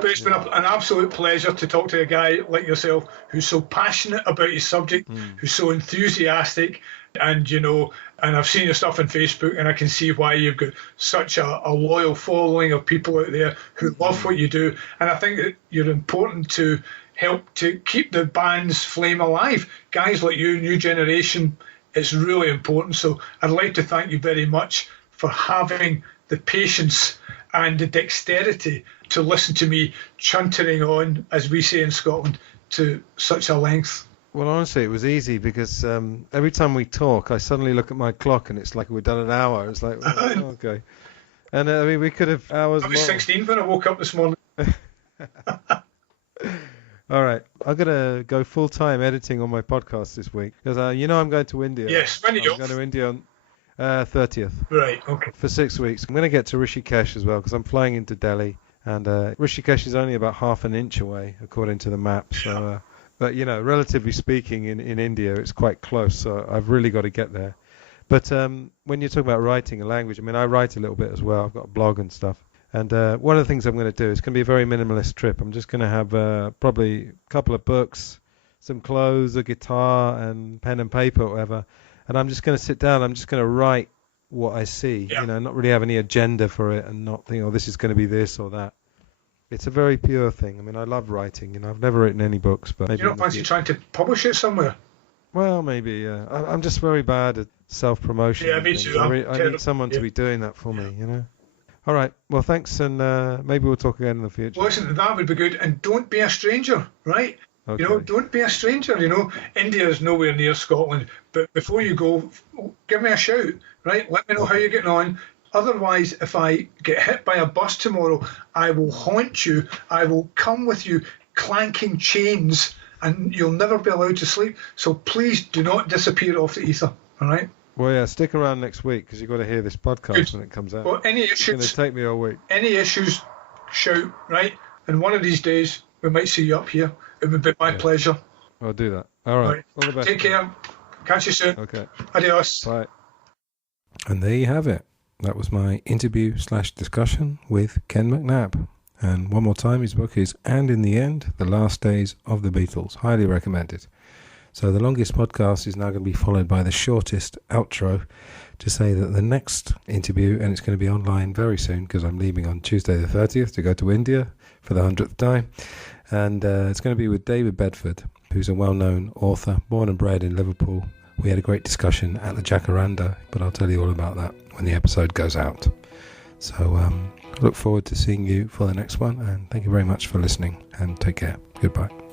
But it's been an absolute pleasure to talk to a guy like yourself who's so passionate about his subject, who's so enthusiastic. And, you know, and I've seen your stuff on Facebook and I can see why you've got such a loyal following of people out there who love what you do. And I think that you're important to help to keep the band's flame alive. Guys like you, new generation, it's really important. So I'd like to thank you very much for having the patience and the dexterity to listen to me chuntering on, as we say in Scotland, to such a length. Well, honestly, it was easy because every time we talk, I suddenly look at my clock and it's like we've done an hour. It's like, oh, okay. And I mean, we could have hours more. I was 16 when I woke up this morning. All right. I'm going to go full-time editing on my podcast this week because, you know, I'm going to India. Yes, when are you off? I'm going to India on 30th. Right, okay. For 6 weeks. I'm going to get to Rishikesh as well because I'm flying into Delhi. And Rishikesh is only about half an inch away, according to the map. So... but, you know, relatively speaking, in India, it's quite close, so I've really got to get there. But when you talk about writing a language, I mean, I write a little bit as well. I've got a blog and stuff. And one of the things I'm going to do is going to be a very minimalist trip. I'm just going to have probably a couple of books, some clothes, a guitar, and pen and paper, or whatever. And I'm just going to sit down. I'm just going to write what I see, you know, not really have any agenda for it and not think, oh, this is going to be this or that. It's a very pure thing. I mean, I love writing. You know, I've never written any books, but maybe you don't fancy trying to publish it somewhere? Well, maybe. Yeah. I'm just very bad at self-promotion. Yeah, me too. I need someone to be doing that for me. You know. All right. Well, thanks, and maybe we'll talk again in the future. Well, listen, that would be good. And don't be a stranger, right? Okay. You know, don't be a stranger. You know, India is nowhere near Scotland. But before you go, give me a shout, right? Let me know how you're getting on. Otherwise, if I get hit by a bus tomorrow, I will haunt you. I will come with you clanking chains, and you'll never be allowed to sleep. So please do not disappear off the ether, all right? Well, yeah, stick around next week because you've got to hear this podcast when it comes out. Well, any issues? It's going to take me a week. Any issues, shout, right? And one of these days, we might see you up here. It would be my pleasure. I'll do that. All right. All the best. Take care. Catch you soon. Okay. Adios. Bye. And there you have it. That was my interview/discussion with Ken McNab. And one more time, his book is And in the End, The Last Days of the Beatles. Highly recommended. So the longest podcast is now going to be followed by the shortest outro to say that the next interview, and it's going to be online very soon because I'm leaving on Tuesday the 30th to go to India for the 100th time. And it's going to be with David Bedford, who's a well-known author, born and bred in Liverpool. We had a great discussion at the Jacaranda, but I'll tell you all about that when the episode goes out. So I look forward to seeing you for the next one, and thank you very much for listening, and take care. Goodbye.